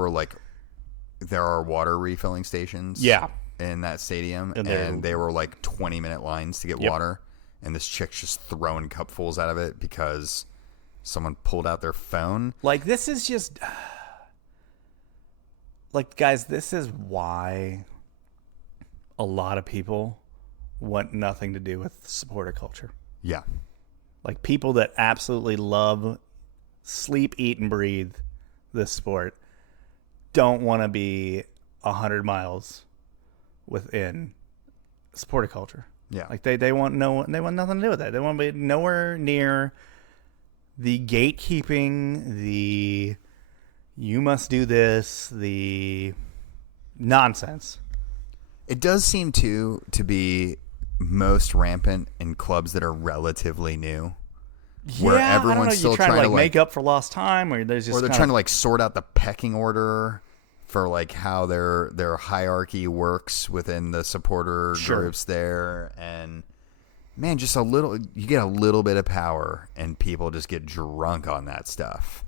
are water refilling stations in that stadium, and they were like 20-minute lines to get water, and this chick's just throwing cupfuls out of it because someone pulled out their phone. Like, this is just... Like, guys, this is why a lot of people want nothing to do with supporter culture. Yeah. Like, people that absolutely love, sleep, eat, and breathe this sport don't want to be 100 miles within supporter culture. Yeah. Like, they want nothing to do with that. They want to be nowhere near the gatekeeping, the... you must do this, the nonsense. It does seem to be most rampant in clubs that are relatively new. Where everyone's still trying to make up for lost time, or there's just or they're trying to like sort out the pecking order for like how their hierarchy works within the supporter groups there. And man, just you get a little bit of power and people just get drunk on that stuff.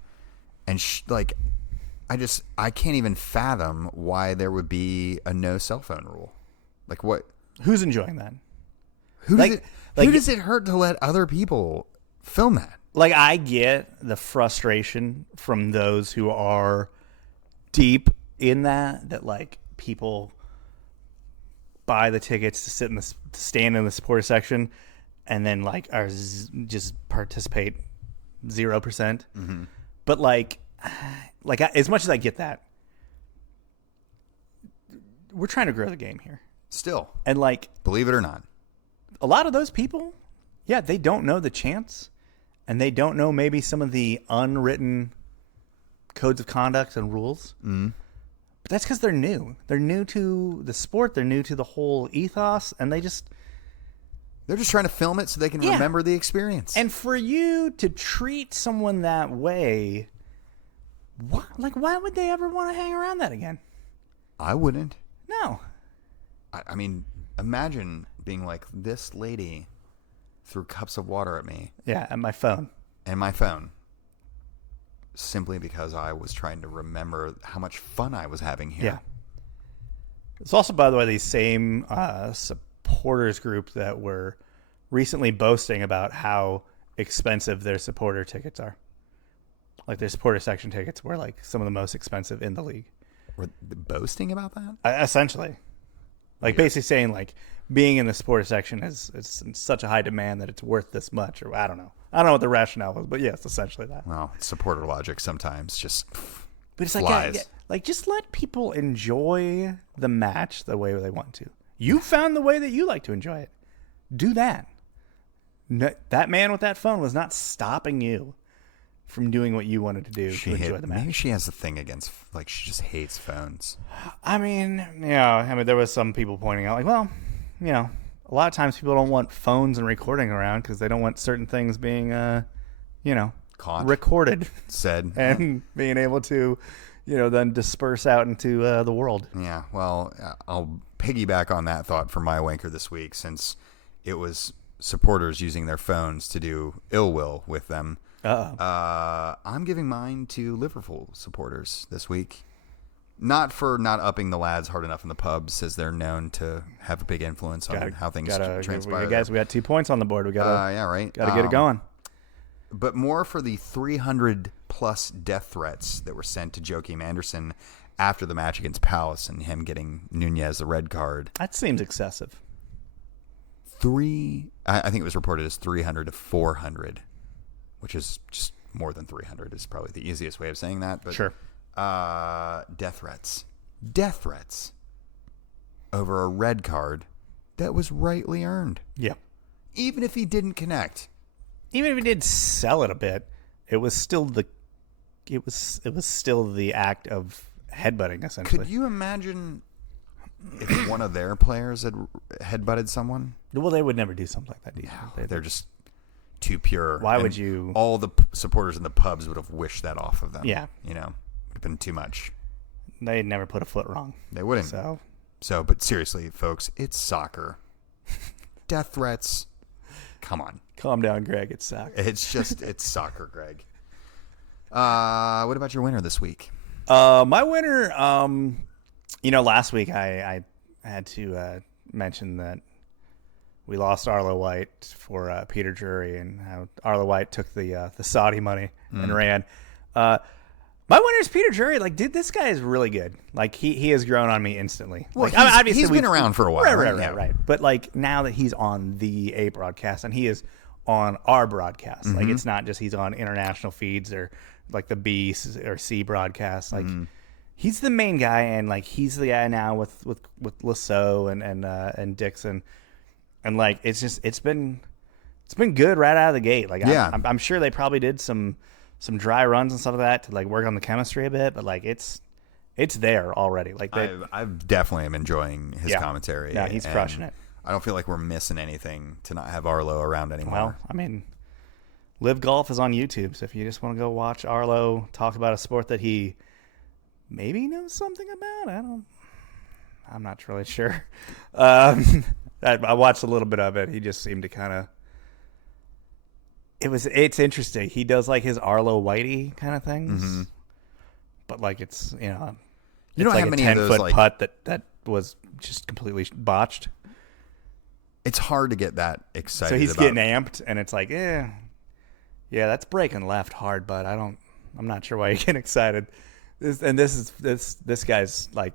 And I can't even fathom why there would be a no cell phone rule. Like, what? Who's enjoying that? Who does it hurt to let other people film that? Like, I get the frustration from those who are deep in that like people buy the tickets to stand in the supporter section, and then like just participate 0%. Mm-hmm. But like as much as I get that, we're trying to grow the game here still, and like, believe it or not, a lot of those people, they don't know the chants, and they don't know maybe some of the unwritten codes of conduct and rules. Mm. But that's because they're new. They're new to the sport. They're new to the whole ethos, and they're just trying to film it so they can remember the experience. And for you to treat someone that way, why would they ever want to hang around that again? I wouldn't. No. I mean, imagine being like, this lady threw cups of water at me. Yeah, and my phone. simply because I was trying to remember how much fun I was having here. Yeah. It's also, by the way, these same supporters group that were recently boasting about how expensive their supporter tickets are. Like their supporter section tickets were like some of the most expensive in the league. Were they boasting about that? Essentially. Like basically saying like being in the supporter section is in such a high demand that it's worth this much, or I don't know. I don't know what the rationale was, but yes, essentially that. Well, supporter logic sometimes just but it's flies. like just let people enjoy the match the way they want to. You found the way that you like to enjoy it. Do that. No, that man with that phone was not stopping you from doing what you wanted to do to enjoy the match. Maybe she has a thing against, like, she just hates phones. I mean, there was some people pointing out, like, well, a lot of times people don't want phones and recording around because they don't want certain things being, Caught. recorded. Said. And being able to, then disperse out into the world. Yeah, well, I'll piggyback on that thought for my wanker this week, since it was supporters using their phones to do ill will with them. I'm giving mine to Liverpool supporters this week. Not for not upping the lads hard enough in the pubs, as they're known to have a big influence on how things transpire. Guys, we got 2 points on the board. We got right. Got to get it going. But more for the 300-plus death threats that were sent to Joachim Andersen after the match against Palace and him getting Nunez a red card. That seems excessive. I think it was reported as 300 to 400, which is just more than 300 is probably the easiest way of saying that. But, sure. Death threats over a red card that was rightly earned. Yeah. Even if he didn't connect. Even if he did sell it a bit, it was still the act of headbutting, essentially. Could you imagine if one of their players had headbutted someone? Well, they would never do something like that. No, they're just too pure. Why would you? All the supporters in the pubs would have wished that off of them. Yeah. Would have been too much. They'd never put a foot wrong. They wouldn't. So, but seriously, folks, it's soccer. Death threats. Come on. Calm down, Greg. It's soccer. It's soccer, Greg. What about your winner this week? My winner, last week I had to mention that we lost Arlo White for Peter Drury, and how Arlo White took the Saudi money and ran. My winner is Peter Drury. Like, dude, this guy is really good. Like, he has grown on me instantly. Well, like, he's been around for a while. Right. But, like, now that he's on the A broadcast, and he is on our broadcast. Like, it's not just he's on international feeds or, like, the B or C broadcast. Like, he's the main guy, and, like, he's the guy now with Lasso and Dixon. And, like, it's been good right out of the gate. Like, yeah. I'm sure they probably did some dry runs and stuff like that to like work on the chemistry a bit, but like it's there already. Like I definitely am enjoying his commentary. Yeah, he's crushing it. I don't feel like we're missing anything to not have Arlo around anymore. Well, I mean, Live Golf is on YouTube, so if you just want to go watch Arlo talk about a sport that he maybe knows something about, I'm not really sure. I watched a little bit of it. He just seemed to kind of. It's interesting. He does like his Arlo Whitey kind of things, but like it's you don't like have many 10-foot like, putt that was just completely botched. It's hard to get that excited. So he's getting amped, and it's like, yeah, that's breaking left hard, but I'm not sure why you get excited. This guy's like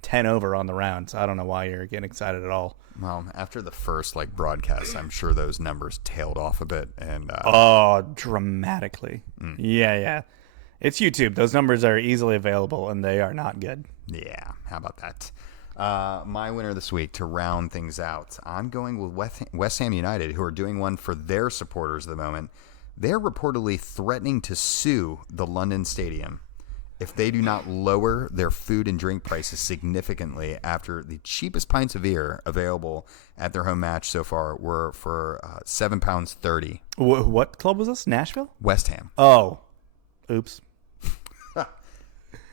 10 over on the round, so I don't know why you're getting excited at all. Well, after the first like broadcast, I'm sure those numbers tailed off a bit, and dramatically. Yeah. It's YouTube. Those numbers are easily available, and they are not good. Yeah, how about that? My winner this week, to round things out, I'm going with West Ham United, who are doing one for their supporters at the moment. They're reportedly threatening to sue the London Stadium if they do not lower their food and drink prices significantly after the cheapest pints of beer available at their home match so far were for £7.30. What club was this? Nashville? West Ham. Oh. Oops.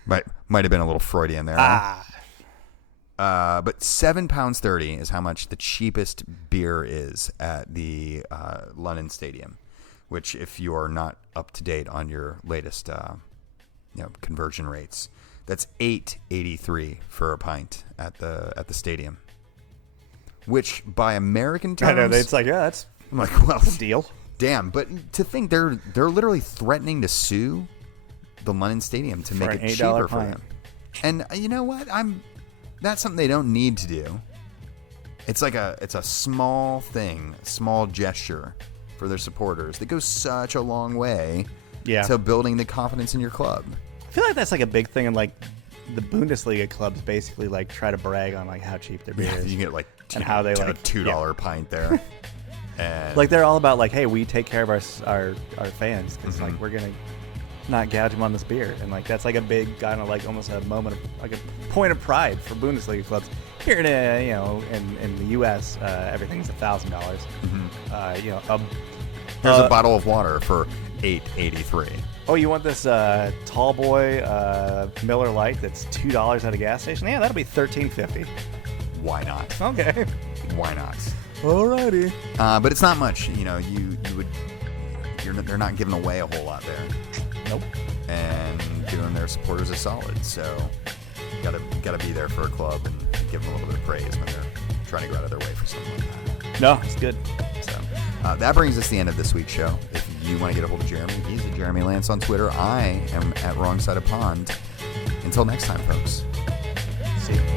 Might have been a little Freudian there. But £7.30 is how much the cheapest beer is at the London Stadium, which if you are not up to date on your latest conversion rates, that's $8.83 for a pint at the stadium. Which by American terms, I know it's like, yeah, that's I'm like, well, a deal. Damn, but to think they're literally threatening to sue the London Stadium to make it cheaper for them. And you know what? That's something they don't need to do. It's a small thing, small gesture for their supporters that goes such a long way to building the confidence in your club. I feel like that's like a big thing in like the Bundesliga clubs basically like try to brag on like how cheap their beer is. You get like and how they like a $2 pint there. And like they're all about like, hey, we take care of our fans because like we're gonna not gouge them on this beer, and like that's like a big kind of like almost a moment of like a point of pride for Bundesliga clubs. Here in in the U.S., everything's $1,000. There's a bottle of water for $8.83. Oh, you want this tall boy Miller Lite that's $2 at a gas station? Yeah, that'll be $13.50. Why not? Okay. Why not? Alrighty. But it's not much. They're not giving away a whole lot there. Nope. And doing their supporters a solid. So gotta be there for a club and give them a little bit of praise when they're trying to go out of their way for something like that. No, it's good. So that brings us to the end of this week's show. If you want to get a hold of Jeremy, he's at Jeremy Lance on Twitter. I am at Wrong Side of Pond. Until next time, folks. See you.